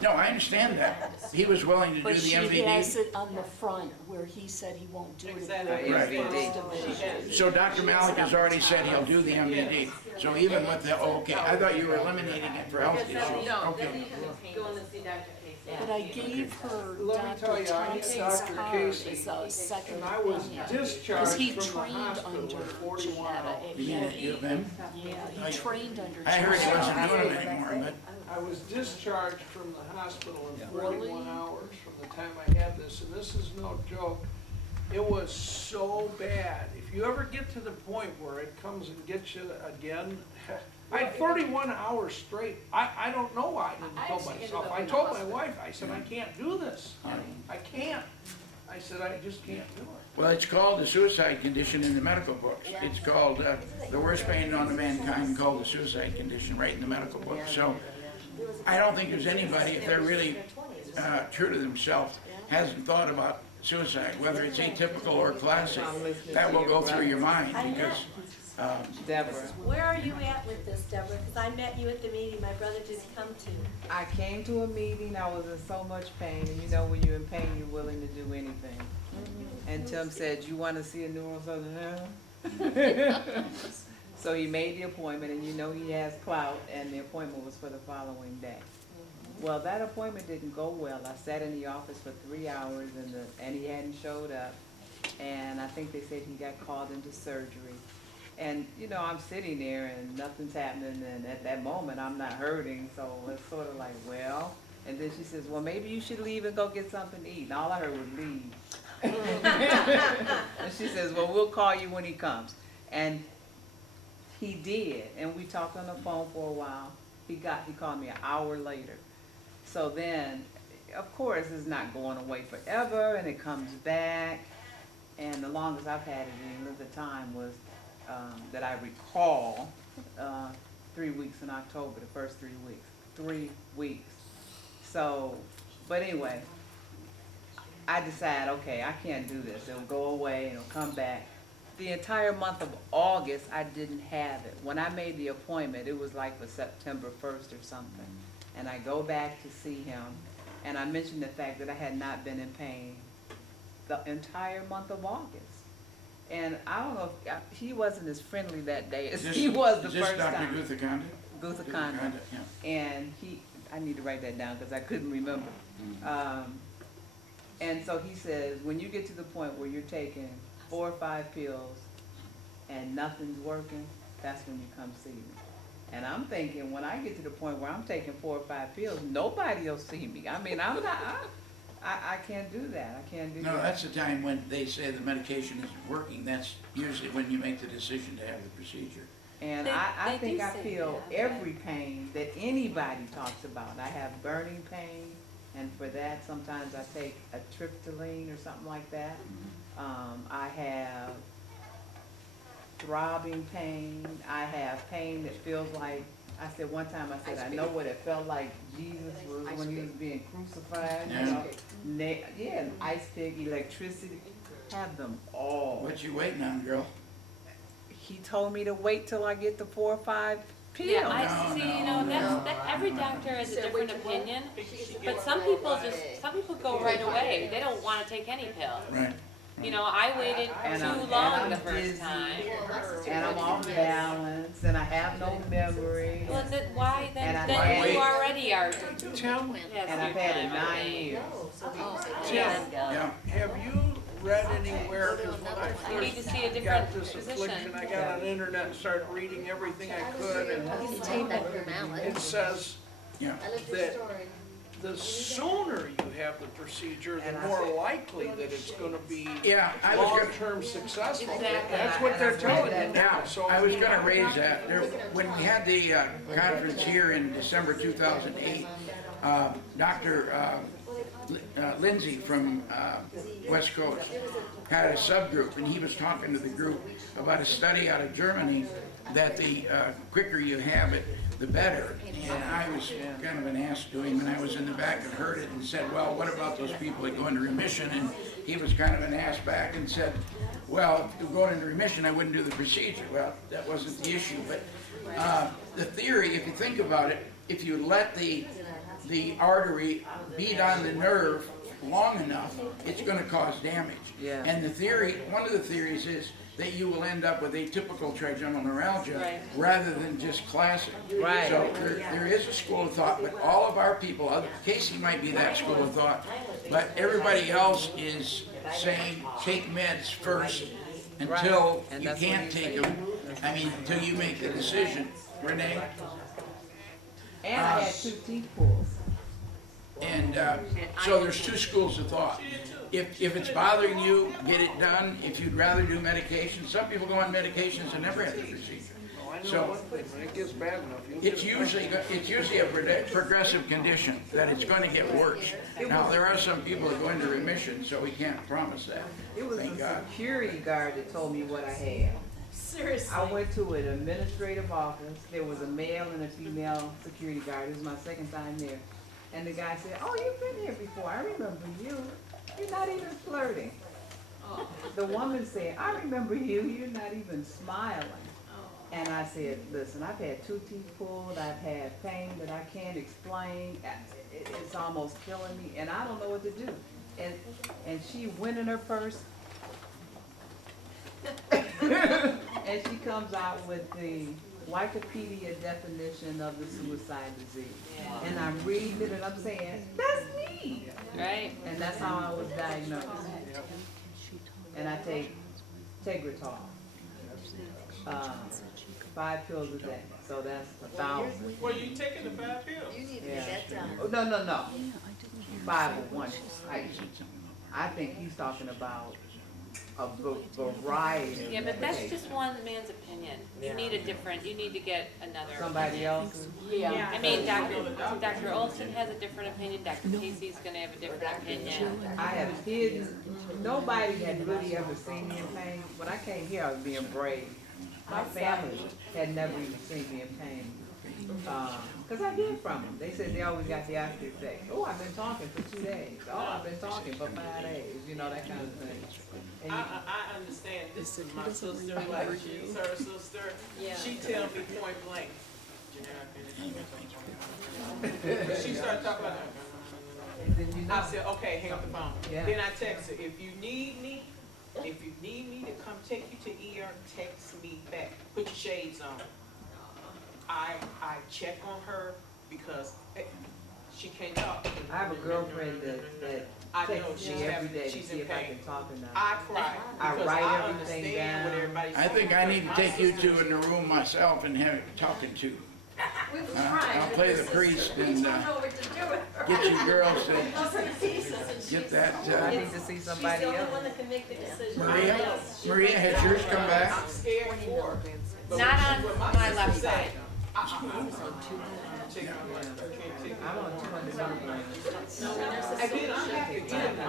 No, I understand that. He was willing to do But the she has MVD. it on the front where he said he won't do it. Exactly. Right. MVD. So Dr. Malik has already said he'll do the MVD. So even with the, okay, I thought you were eliminating it for health issues. Okay. Going to see Dr. Casey. But I gave her Let me tell Dr. you, I had Thompson's Dr. card Casey, as a second and I was opinion. discharged Because he from the trained hospital under with 41 Janetta. hours. and You mean at U of M? Yeah, he trained under I heard he wasn't Janetta. doing it anymore, but I was discharged from the hospital in 41 hours from the time I had this, and this is no joke. It was so bad. If you ever get to the point where it comes and gets you again, I had 31 hours straight. I don't know why I didn't tell myself. I told my wife, I said, I can't do this, honey. I can't. I said, I just can't do it. well, it's called the suicide condition in the medical books. It's called the worst pain known to mankind, called the suicide condition, right in the medical book. So I don't think there's anybody, if they're really true to themselves, hasn't thought about suicide, whether it's atypical or classic. That will go through your mind because, Deborah, Where are you at with this, Deborah? Because I met you at the meeting my brother didn't come to. I came to a meeting, I was in so much pain, and you know when you're in pain, you're willing to do anything. And Tim said, you want to see a neurosurgeon? So he made the appointment, and you know he has clout, and the appointment was for the following day. Well, that appointment didn't go well. I sat in the office for 3 hours, and he hadn't showed up. And I think they said he got called into surgery. And, I'm sitting there and nothing's happening, and at that moment, I'm not hurting, so it's sort of like, well. And then she says, well, maybe you should leave and go get something to eat. And all I heard was leave. And she says, well, we'll call you when he comes. And he did, and we talked on the phone for a while. He called me an hour later. So then, of course, it's not going away forever, and it comes back. And the longest I've had it in the time was, that I recall, 3 weeks in October, the first 3 weeks. 3 weeks. So, but anyway, I decided, okay, I can't do this. It'll go away, and it'll come back. The entire month of August, I didn't have it. When I made the appointment, it was like for September 1st or something. And I go back to see him, and I mentioned the fact that I had not been in pain the entire month of August. And I don't know, if he wasn't as friendly that day as he was the first time. Is this Dr. Guthakonda. Yeah. And I need to write that down because I couldn't remember. And so he says, when you get to the point where you're taking 4 or 5 pills and nothing's working, that's when you come see me. And I'm thinking, when I get to the point where I'm taking 4 or 5 pills, nobody will see me. I mean, I can't do that. I can't do that. No, that's the time when they say the medication isn't working. That's usually when you make the decision to have the procedure. And I think I feel every pain that anybody talks about. I have burning pain, and for that, sometimes I take a tryptoline or something like that. I have throbbing pain. I have pain that feels like, I said one time, I know what it felt like Jesus was when he was being crucified. Yeah. Ice pick, electricity, have them all. What you waiting on, girl? He told me to wait till I get the 4 or 5 pill. Yeah, I see, you know, every doctor has a different opinion, but some people go right away, they don't wanna take any pill. Right. You know, I waited And I'm- too and long I'm the first dizzy. time. And I'm off balance, and I have no memory. Well, then why, And I then had- you already are. Tim, And I've had it 9 years. Yeah. have you read anywhere, because when You need to see a I first different got this affliction, physician. I got on the internet and started reading everything I could, and it says Yeah. that the sooner you have the procedure, the more likely that it's gonna be Yeah, I was gonna, long-term successful. Exactly. That's what they're telling you yeah, now, so. I was gonna raise that. There, when we had the conference here in December 2008, Dr. Lindsay from West Coast had a subgroup, and he was talking to the group about a study out of Germany that the quicker you have it, the better. And I was kind of an ass to him, and I was in the back and heard it and said, well, what about those people that go into remission? And he was kind of an ass back and said, well, if you're going into remission, I wouldn't do the procedure. Well, that wasn't the issue, but the theory, if you think about it, if you let the artery beat on the nerve long enough, it's going to cause damage. Yeah. And the theory, one of the theories is that you will end up with atypical trigeminal neuralgia rather than just classic. Right. So there is a school of thought, but all of our people, Casey might be that school of thought, but everybody else is saying take meds first until And you that's can't what take he's them. I mean, until you make the decision. Renee? And I had 2 teeth pulled. And so there's 2 schools of thought. If it's bothering you, get it done. If you'd rather do medication, some people go on medications and never have the procedure. So When it gets bad enough, you'll it's usually a progressive condition, that it's going to get worse. Now, there are some people that go into remission, so we can't promise that. It was Thank a God. security guard that told me what I had. Seriously. I went to an administrative office. There was a male and a female security guard. It was my second time there. And the guy said, oh, you've been here before. I remember you. You're not even flirting. The woman said, I remember you. You're not even smiling. And I said, listen, I've had 2 teeth pulled. I've had pain that I can't explain. It's almost killing me, and I don't know what to do. And she went in her purse, and she comes out with the Wikipedia definition of the suicide disease. And I'm reading it and I'm saying, that's me. Right. And that's how I was diagnosed. And I take Tegretol. 5 pills a day, so that's 1,000. Well, you taking the 5 pills? You need to get that done. Oh, no. 5 of one type. I think he's talking about a variety. Yeah, but that's just one man's opinion. You need you need to get another. Somebody else's. Yeah. I mean, Dr. Olson has a different opinion, Dr. Casey's gonna have a different opinion. I have kids, nobody had really ever seen me in pain. When I came here, I was being brave. My family had never even seen me in pain. Because I did from them. They said they always got the after effect. Oh, I've been talking for 2 days. Oh, I've been talking for 5 days. You know, that kind of thing. And I understand. This is my sister, like she's her sister. Yeah. She tell me point blank. She started talking about that. I said, okay, hang up the phone. Yeah. Then I text her, if you need me to come take you to ER, text me back. Put your shades on. I check on her because she can't talk. I have a girlfriend that I know texts me every day to she's see in if I pain. can talk to her. I cry. I because write I everything understand what down. everybody's I think I saying. need to My take you 2 sisters- in the room myself and have it talking to. We were I'll trying. play the priest and We don't know what to do with her. get you girls to Those are the pieces, and get she's- that. I need to see somebody She's the only else. one that can make the decision. Maria, has yours come back? I'm scared for her. But Not on what my sister left said, side. I'm on 200 milligrams. Again, I have to get my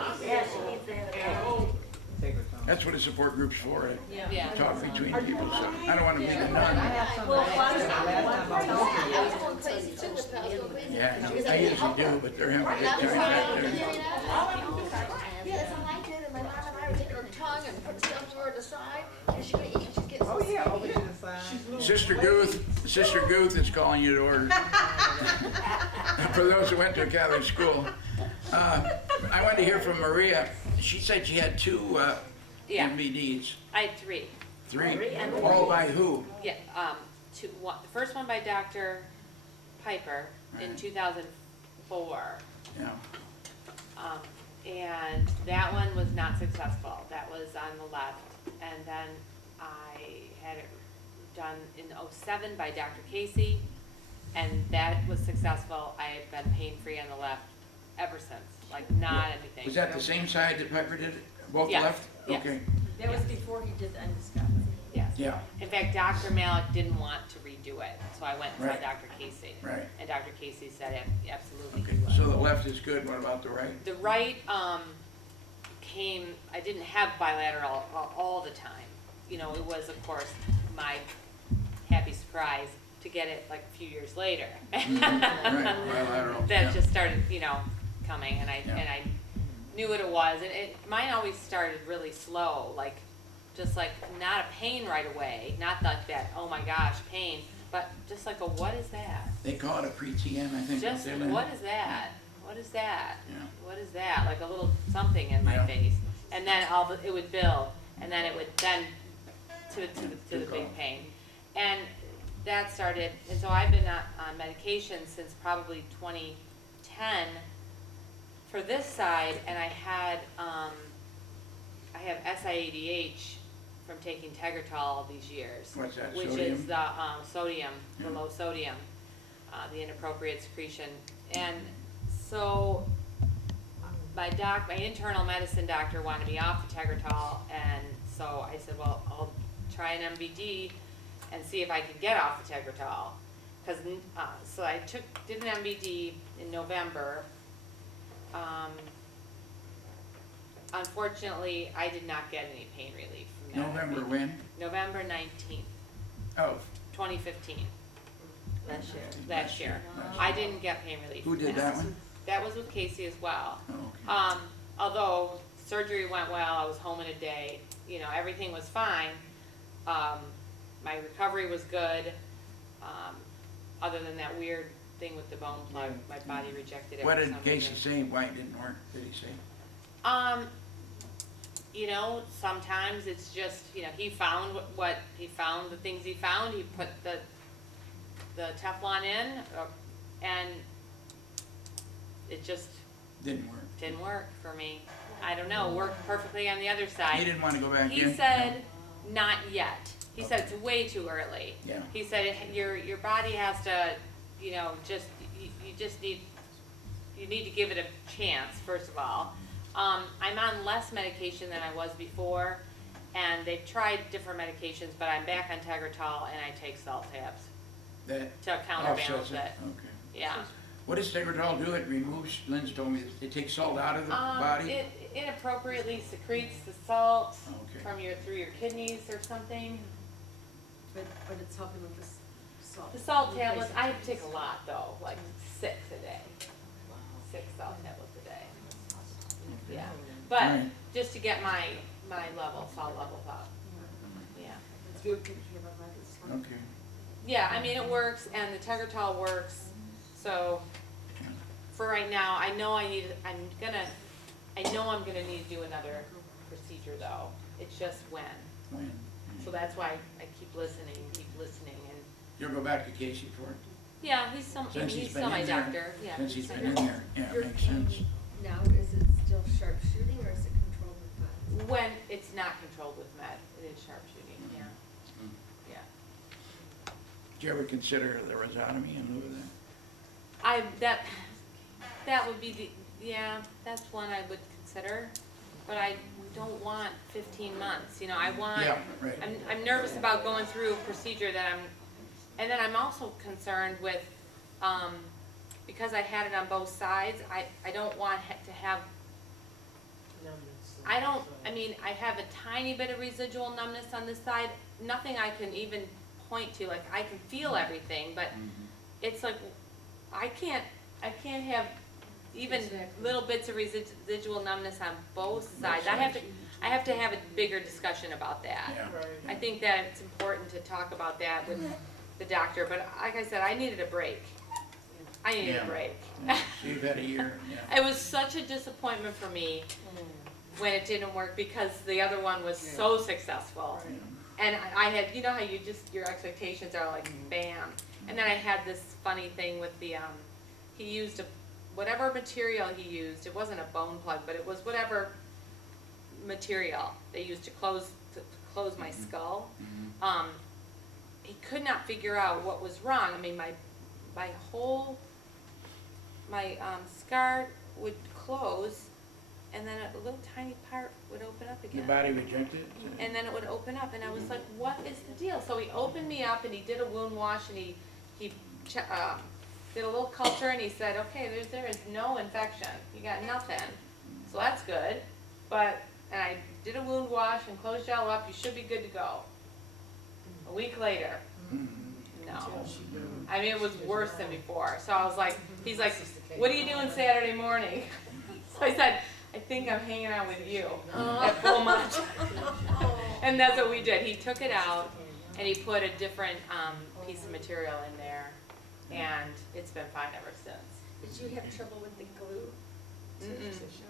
That's what a support group's for, Yeah. talk between people, so I don't wanna be the I nun. have somebody else. Last time I talked to I was going crazy too with her. I was going crazy. Yeah, I usually do, but they're having a good time back there. Yeah, that's how I did, and my mom and I were taking her tongue and putting stuff to her to the side, and she would eat, and she'd get so Oh, yeah, sick. over to the side. Sister Guth is calling you to order. For those who went to a Catholic school. I wanted to hear from Maria. She said she had two Yeah. MVDs. I had three. Three? All by who? Yeah, the first one by Dr. Piper in Right. 2004. Yeah. And that one was not successful. That was on the left. And then I had it done in '07 by Dr. Casey, and that was successful. I've been pain-free on the left ever since, like not anything. Was that the same side that Piper did? Both Yes, left? yes. Okay. That was before he did the endoscopy. Yes. Yeah. In fact, Dr. Malik didn't want to redo it, so I went and saw Right. Dr. Casey. Right. And Dr. Casey said absolutely Okay. he would. So the left is good. What about the right? The right I didn't have bilateral all the time. You know, it was, of course, my happy surprise to get it like a few years later. Right, bilateral. That Yeah. just started, coming, and Yeah. I knew what it was. And mine always started really slow, like just like not a pain right away, not like that, oh my gosh, pain, but just like a what is that? They call it a pre-TN, I think. Just don't they, Lynn? what is that? What is that? Yeah. What is that? Like a little something in my Yeah. face, and then it would build, and then it would then to the big pain, and that started. And so I've been on medication since probably 2010 for this side, and I have SIADH from taking Tegretol all these years. What's that, Which sodium? is the sodium, the Yeah. low sodium, the inappropriate secretion. And so my internal medicine doctor wanted me off the Tegretol, and so I said, well, I'll try an MVD and see if I could get off the Tegretol. So I did an MVD in November. Unfortunately, I did not get any pain relief from that. November when? November 19th, Oh, 2015, Last year. last year. I didn't get pain relief. who from did that one? That was with Casey as well. Oh, okay. Although surgery went well, I was home in a day, everything was fine. My recovery was good. Other than that weird thing with the bone plug, my body rejected it. What for did some Casey reason. say? Why it didn't work? Did he say? Sometimes it's just, he found the things he found, he put the Teflon in, and it just Didn't work. didn't work for me. I don't know, worked perfully on the other side. He didn't want to go back in? He said, not yet. He said it's way too early. Yeah. He said your body has to, you need to give it a chance, first of all. I'm on less medication than I was before, and they've tried different medications, but I'm back on Tegretol and I take salt tabs That to counterbalance offsets it. Okay. Yeah. What does Tegretol do? It removes, Lynn's told me, it takes salt out of the body? It inappropriately secretes the salt Okay. through your kidneys or something. But it's helping with the salt. The salt tablets, I have to take a lot though, like 6 a day. 6 salt tablets a day. Yeah, but Right. just to get my salt levels up. Yeah. It's very good to hear about my Okay. Yeah, I mean, it works, and the Tegretol works, so for right now, I know I'm gonna need to do another procedure though. It's just when. When? So that's why I keep listening, and, You'll go back to Casey for it? yeah, he's still Been my in there? doctor, yeah. Since he's I been in know. there, yeah, Your makes sense. pain now, is it still sharpshooting or is it controlled with meds? When it's not controlled with med, it is sharpshooting, yeah. Yeah. Did you ever consider the rhizotomy in lieu of that? That would be that's one I would consider, but I don't want 15 months, I want. Yeah, right. I'm nervous about going through a procedure and then I'm also concerned with, because I had it on both sides, I don't want to have, I have a tiny bit of residual numbness on this side, nothing I can even point to, like I can feel everything, but it's like, I can't have even little bits of residual numbness on both sides. I have to have a bigger discussion about that. Yeah. I think that it's important to talk about that with the doctor, but like I said, I needed a break. I needed Yeah. a break. So you've had a year, yeah. It was such a disappointment for me when it didn't work because the other one was so successful. And I had, you know how you just, your expectations are like bam. And then I had this funny thing with the, he used whatever material he used, it wasn't a bone plug, but it was whatever material they used to close my skull. He could not figure out what was wrong. I mean, my scar would close, and then a little tiny part would open up The again. body rejected it? And then it would open up, and I was like, what is the deal? So he opened me up, and he did a wound wash, and he did a little culture, and he said, okay, there is no infection. You got nothing. So that's good. And I did a wound wash and closed you all up. You should be good to go. A week later, no. I mean, it was worse than before. So I was like, he's like, what are you doing Saturday morning? So I said, I think I'm hanging out with you at Beaumont. And that's what we did. He took it out and he put a different piece of material in there, and it's been fine ever since. Did you have trouble with the glue?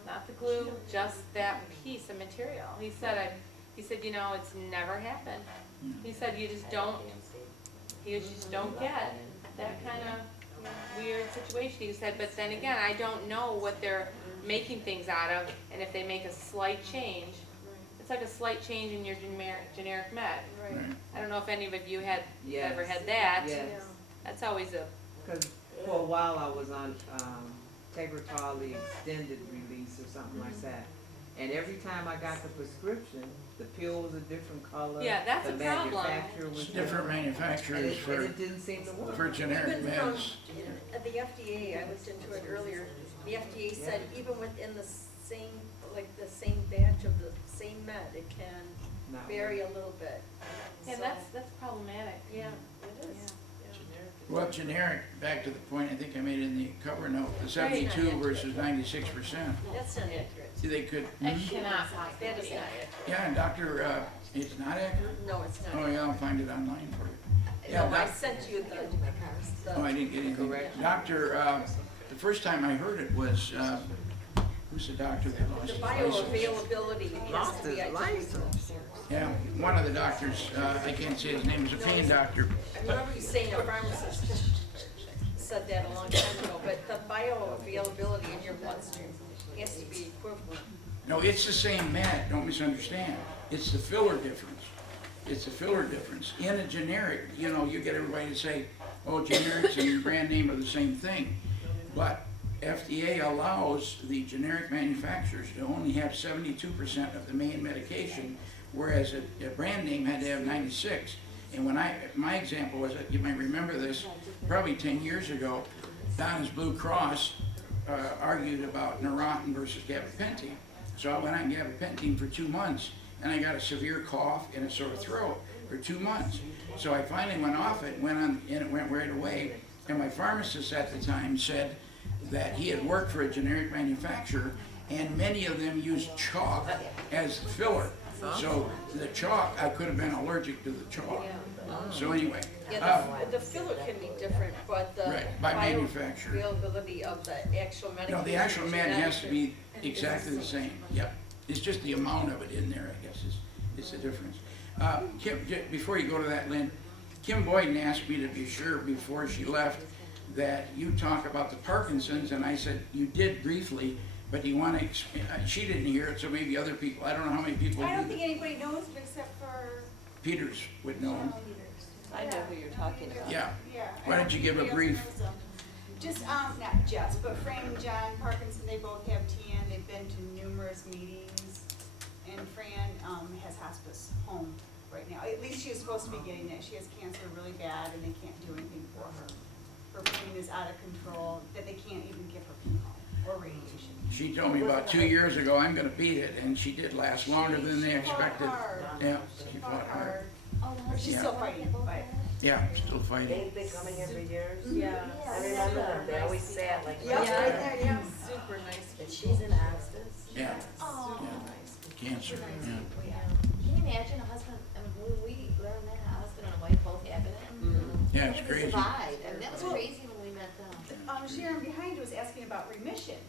Not the glue, just that piece of material. He said, you know, it's never happened. He said, you just don't get that kind of weird situation. He said, but then again, I don't know what they're making things out of, and if they make a slight change, it's like a slight change in your generic med. Right. I don't know if any of you had Yes. ever had that. Yes. That's always a, Because for a while I was on Tegretol, the extended release or something like that. And every time I got the prescription, the pill was a different color. Yeah, that's the a problem. manufacturer was Different manufacturers and it didn't seem to work. for generic Even from, meds. at the FDA, I looked into it earlier, the FDA said even within the same, like the same batch of the same med, it can Not vary a little bit. yeah, So- that's problematic. Yeah, it is. Well, generic, back to the point I think I made in the cover note, the 72 versus 96%. That's not accurate. They could, I cannot possibly. That is not accurate. yeah, and Doctor, it's not accurate? No, it's not. Oh, yeah, I'll find it online for you. Yeah, No, I doc- sent you Oh, I didn't get anything. Doctor, the first time I heard it was, who's the doctor that lost the his license? bioavailability has to be identical. Yeah, one of the doctors, I can't say his name, was a pain doctor. I remember you saying a pharmacist said that a long time ago, but the bioavailability in your bloodstream has to be equivalent. No, it's the same med, don't misunderstand. It's the filler difference. It's the filler difference. In a generic, you know, you get everybody to say, oh, generics and brand name are the same thing. But FDA allows the generic manufacturers to only have 72% of the main medication, whereas a brand name had to have 96. And when my example was, you might remember this, probably 10 years ago, Don's Blue Cross argued about Neurontin versus gabapentin. So I went on gabapentin for 2 months, and I got a severe cough and a sore throat for 2 months. So I finally went off it, and it went right away. And my pharmacist at the time said that he had worked for a generic manufacturer, and many of them used chalk as the filler. So the chalk, I could have been allergic to the chalk. So anyway, Yeah, the filler can be different, but the Right, by manufacturer. bioavailability of the actual medication. no, the actual med has to be exactly the same, yeah. It's just the amount of it in there, I guess, is the difference. Kim, before you go to that, Lynn, Kim Boyden asked me to be sure before she left that you talk about the Parkinson's, and I said, you did briefly, but do you want to, she didn't hear it, so maybe other people, I don't know how many people I don't do. think anybody knows except for Peters would know him. I know who you're talking about. Yeah. Yeah. Why don't you give a brief? Just, not just, but Fran and John Parkinson, they both have TN, they've been to numerous meetings, and Fran, has hospice home right now. At least she was supposed to be getting that. She has cancer really bad, and they can't do anything for her. Her pain is out of control, that they can't even give her chemo or radiation. She told me about 2 years ago, I'm gonna beat it, and she did last longer than they expected. Yeah, she fought hard. She's Yeah. still fighting, but. Yeah, still fighting. Ain't they coming every year? Yeah. I remember them, they always sat like. Yeah, right there, yeah. Super nice. And she's in hospice. Yeah. Oh. Yeah. cancer, yeah. Can you imagine a husband, I mean, when we learned that, a husband and a wife both having it? Yeah, it's How did they crazy. survive? I mean, that was Well, crazy when we met them. Sharon behind you was asking about remission.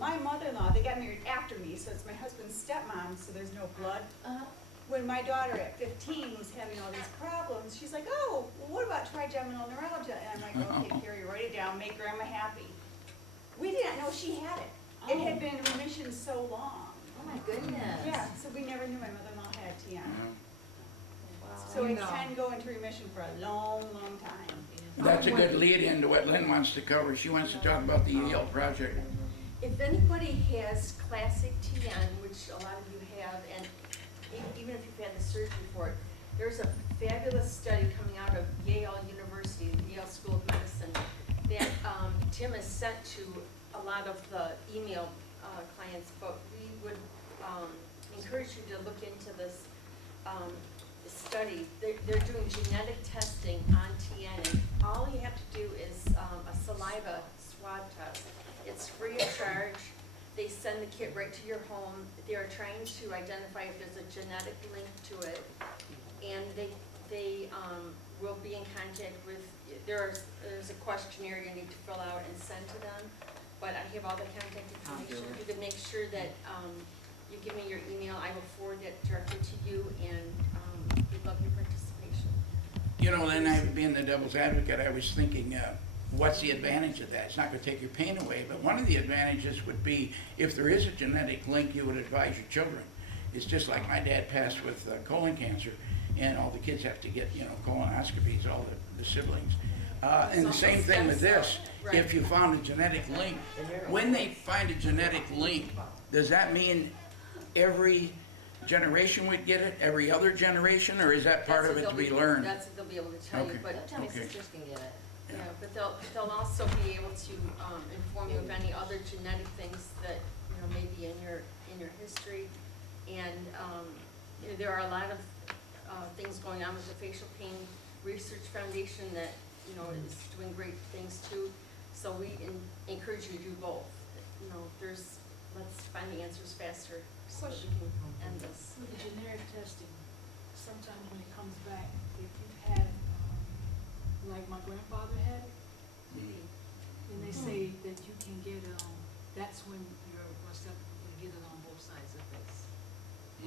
My mother-in-law, they got married after me, so it's my husband's stepmom, so there's no blood. When my daughter at 15 was having all these problems, she's like, oh, well, what about trigeminal neuralgia? And I'm like, okay, Carrie, write it down, make grandma happy. We didn't know she had it. It had been in remission so long. Oh my goodness. Yeah, so we never knew my mother-in-law had TN. Wow. So it can go into remission for a long, long time. That's a good lead into what Lynn wants to cover. She wants to talk about the Yale project. If anybody has classic TN, which a lot of you have, and even if you've had the surgery for it, there's a fabulous study coming out of Yale University, the Yale School of Medicine, that Tim has sent to a lot of the email clients, but we would encourage you to look into this study. They're doing genetic testing on TN, and all you have to do is a saliva swab test. It's free of charge. They send the kit right to your home. They are trying to identify if there's a genetic link to it, and they will be in contact with. There's a questionnaire you need to fill out and send to them, but I have all the contact information. You can make sure that you give me your email. I will forward it directly to you, and we'd love your participation. You know, Lynn, I being the devil's advocate, I was thinking, what's the advantage of that? It's not going to take your pain away, but one of the advantages would be if there is a genetic link, you would advise your children. It's just like my dad passed with colon cancer, and all the kids have to get, colonoscopies, all the siblings. And the same thing with this. If you found a genetic link, when they find a genetic link, does that mean every generation would get it, every other generation, or is that part of it to be learned? That's what they'll be able to tell you, but. Don't tell me sisters can get it. Yeah, but they'll also be able to inform you of any other genetic things that, may be in your history. And, there are a lot of things going on with the Facial Pain Research Foundation that, is doing great things too. So we encourage you to do both. Let's find the answers faster so that we can end this. With the generic testing, sometimes when it comes back, if you've had, like my grandfather had it, and they say that you can get it on, that's when you're receptive to get it on both sides of this.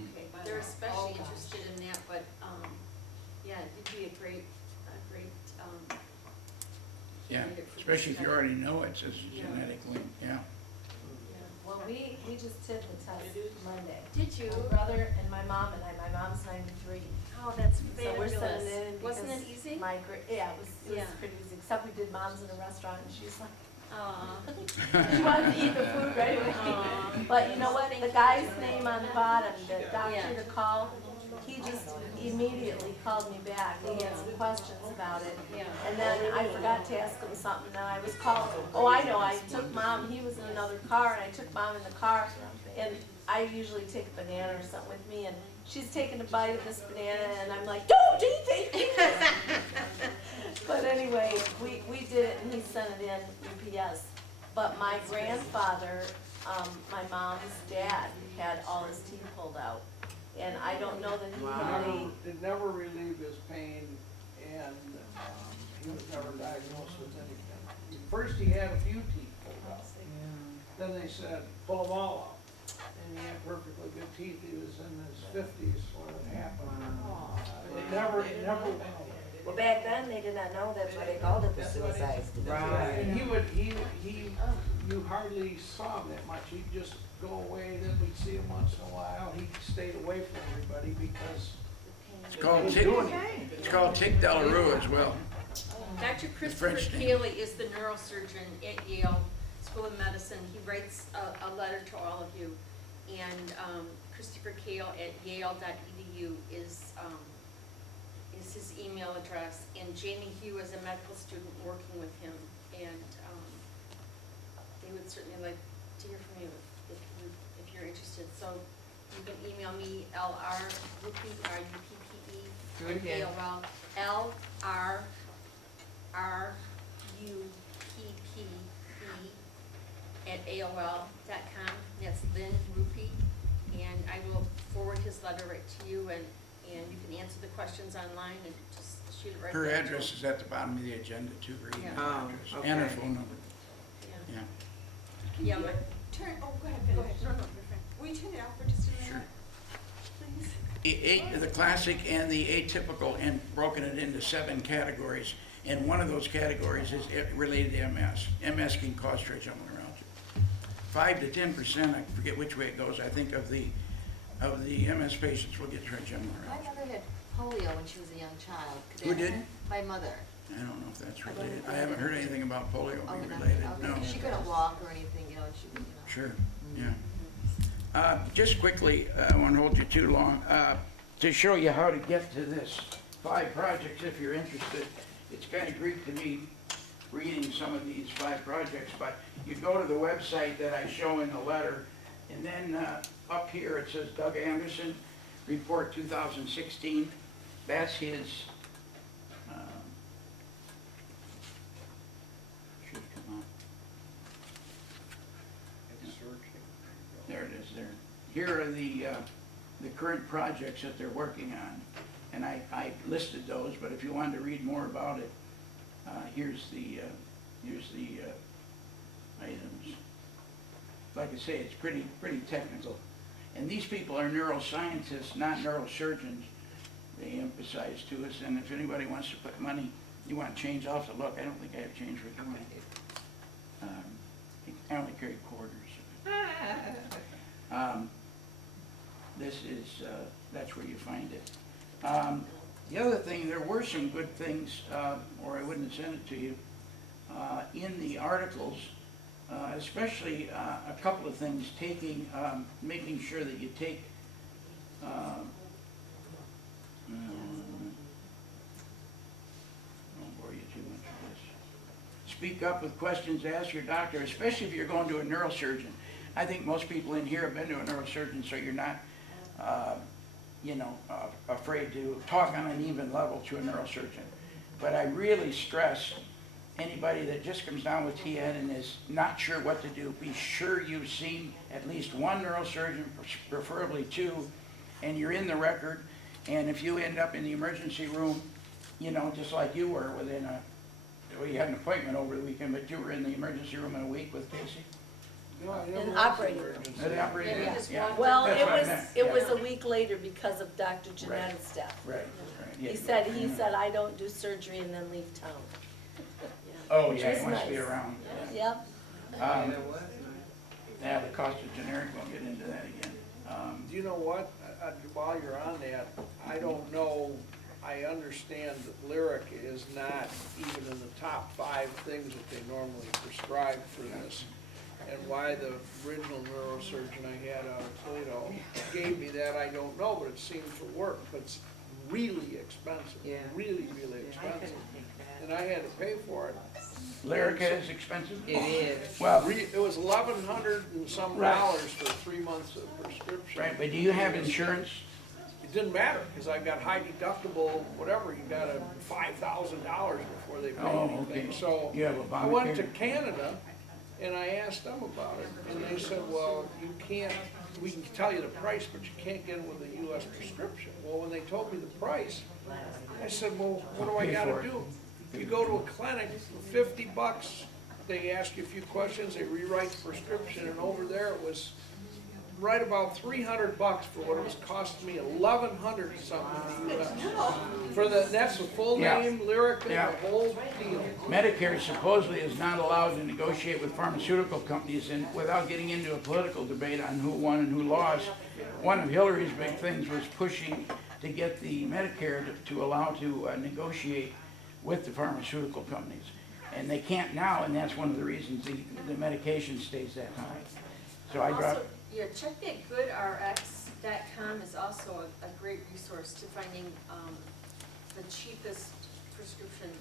Okay, they're especially interested in that, but, yeah, it'd be a great, Yeah, candidate for especially if you study. already know it's a genetic link, yeah. Well, we just did the test Monday. Did you? My brother and my mom and I. My mom's 93. Oh, that's So we're fabulous. sending it in because Wasn't it easy? yeah, it was Yeah. pretty easy. Except we did mom's in a restaurant and she's like, Aw. she wanted to eat the food right away. Aw. But you know what? Thank The you guy's very name much. on the bottom, the doctor Yeah. to call, he just immediately called me back. He had some questions about it. Yeah. And then I forgot to ask him something, and I was called, oh, I know, I took mom, he was in another car, and I took mom in the car, and I usually take a banana or something with me, and she's taking a bite of this banana, and I'm like, don't eat it! But anyway, we did it, and he sent it in UPS. But my grandfather, my mom's dad, had all his teeth pulled out. And I don't know that he had any. It never relieved his pain, and he was never diagnosed with anything. First, he had a few teeth pulled out. Then they said, pull them all out. And he had perfectly good teeth. He was in his 50s when it happened. It never went away. Well, back then, they did not know that's why they called it the suicide. Right. And you hardly saw him that much. He'd just go away, then we'd see him once in a while. He stayed away from everybody because It's called tic Delarue as well. Dr. Christopher French name. Cayley is the neurosurgeon at Yale School of Medicine. He writes a letter to all of you. And Christopher Cayle at yale.edu is his email address. And Jamie Hugh is a medical student working with him. And they would certainly like to hear from you if you're interested. So you can email me LRUPPE, AOL, LRRUPPE at AOL.com. That's Lynn Ruppy. And I will forward his letter right to you, and you can answer the questions online and just shoot it right Her back to him. address is at the bottom of the agenda too, her email Yeah. address, and her phone number. Yeah. Yeah. Yeah, but, Turn, oh, go ahead, go ahead. No, you're fine. Will you turn it off for just a minute? Sure. The classic and the atypical, and broken it into 7 categories. And one of those categories is related to MS. MS can cause trigeminal neuralgia. 5 to 10%, I forget which way it goes, I think of the MS patients will get trigeminal My neuralgia. mother had polio when she was a young child. Could Who that did? happen? My mother. I don't know if that's related. I haven't heard anything about polio Oh, being not- related, okay. no. She couldn't walk or anything, you know, she, you know. Sure, yeah. Just quickly, I won't hold you too long, to show you how to get to this 5 projects if you're interested. It's kind of Greek to me reading some of these 5 projects, but you go to the website that I show in the letter, and then up here it says Doug Anderson, Report 2016. That's his, should come up. There it is there. Here are the current projects that they're working on. And I listed those, but if you wanted to read more about it, here's the items. Like I say, it's pretty technical. And these people are neuroscientists, not neurosurgeons. They emphasize to us, and if anybody wants to put money, you want change, I'll have to look. I don't think I have change for doing it. I only carry quarters. This is, that's where you find it. The other thing, there were some good things, or I wouldn't have sent it to you, in the articles, especially a couple of things, making sure that you take, I won't bore you too much with this. Speak up with questions, ask your doctor, especially if you're going to a neurosurgeon. I think most people in here have been to a neurosurgeon, so you're not, afraid to talk on an even level to a neurosurgeon. But I really stress anybody that just comes down with TN and is not sure what to do, be sure you've seen at least one neurosurgeon, preferably 2, and you're in the record. And if you end up in the emergency room, just like you were you had an appointment over the weekend, but you were in the emergency room in a week with Casey? In operating room. At the operating room, yeah. Well, That's what I meant, it yeah. was a week later because of Dr. Janet's death. Right. Yeah. He said, I don't do surgery and then leave town. Oh, Which yeah, was he wants to be nice. around. Yep. Yeah, the cost of generic, we'll get into that again. Do you know what, while you're on that, I don't know, I understand that Lyric is not even in the top 5 things that they normally prescribe for this. And why the original neurosurgeon I had out of Toledo gave me that, I don't know, but it seemed to work. But it's really expensive, really expensive. And I had to pay for it. Lyrica is expensive? It is. Well, It was $1,100 and some Right. dollars for 3 months of prescription. right, but do you have insurance? It didn't matter, because I got high deductible, whatever, you got a $5,000 before they pay Oh, anything. okay. So You have a I went to Obamacare? Canada, and I asked them about it, and they said, well, you can't, we can tell you the price, but you can't get it with a US prescription. Well, when they told me the price, I said, well, what do I Pay gotta for it. do? You go to a clinic for $50, they ask you a few questions, they rewrite the prescription, and over there it was right about $300 for what it was costing me, $1,100 something in the US. For that's the full Yeah. name, Lyrica, Yeah. the whole deal. Medicare supposedly is not allowed to negotiate with pharmaceutical companies, and without getting into a political debate on who won and who lost, one of Hillary's big things was pushing to get the Medicare to allow to negotiate with the pharmaceutical companies. And they can't now, and that's one of the reasons the medication stays that high. So I dropped. Also, yeah, check that goodrx.com is also a great resource to finding the cheapest prescription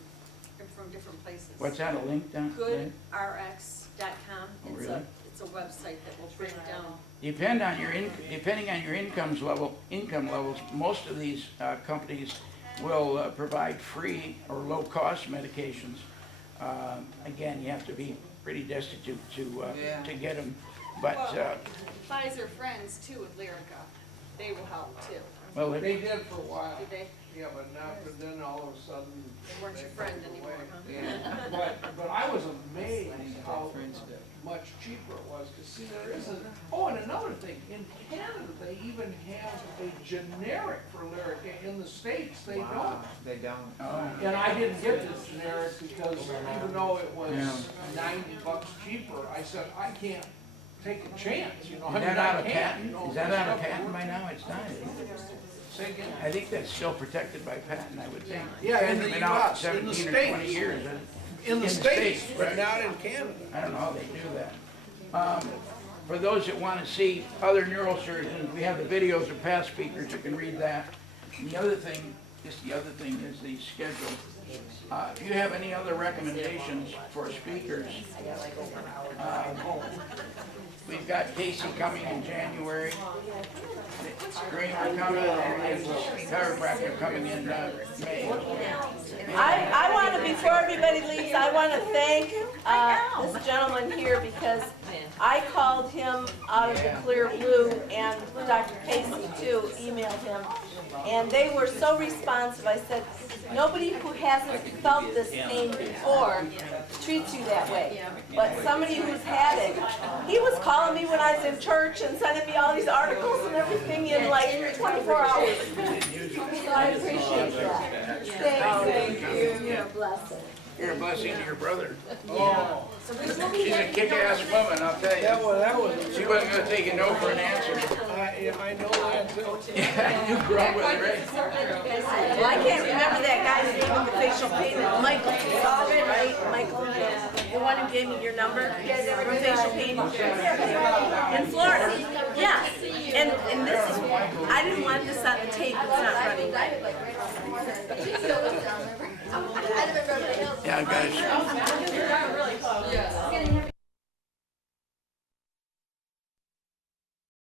from different places. What's that, a link down? Goodrx.com. Oh, really? It's a website that will break down. Depending on your income levels, most of these companies will provide free or low-cost medications. Again, you have to be pretty destitute to get them. But Pfizer friends too with Lyrica. they will help too. Well, They did for a while. Did they? Yeah, but not, but then all of a sudden. They weren't your friend anymore, huh? Yeah, but I was amazed how much cheaper it was, to see there isn't, oh, and another thing, in Canada, they even have a generic for Lyrica, in the States, they don't. They don't. Oh. And I didn't get this generic because even though it was $90 cheaper, I said, I can't take a chance, you know, I Is mean, that I out of can't, patent? you know. Is that out of patent by now? It's not. Say again? I think that's still protected by patent, I would think. Yeah, in the It's been out US, in the 17 or 20 States. years. In the States, but right. not in Canada. I don't know how they do that. For those that want to see other neurosurgeons, we have the videos of past speakers, you can read that. And the other thing, just the other thing is the schedule. If you have any other recommendations for speakers, we've got Casey coming in January, Kramer coming, and chiropractor coming in May. I want to, before everybody leaves, I want to thank this gentleman here because I called him out of the clear blue, and Dr. Casey too emailed him, and they were so responsive. I said, nobody who hasn't felt this pain before treats you that way, but somebody who's had it, he was calling me when I was in church and sending me all these articles and everything in like 24 hours. So I appreciate that. Thank you. You're a blessing. You're a blessing to your brother. Oh. She's a kick-ass woman, I'll tell you. That was. She wasn't gonna take a no for an answer. I know that too. Yeah, you grew up with her, right? Well, I can't remember that guy's name with the facial pain. Michael Solid, right? Michael, the one who gave me your number for facial pain. In Florida. Yeah. And this is, I didn't want this on the tape. It's not running. Yeah, guys,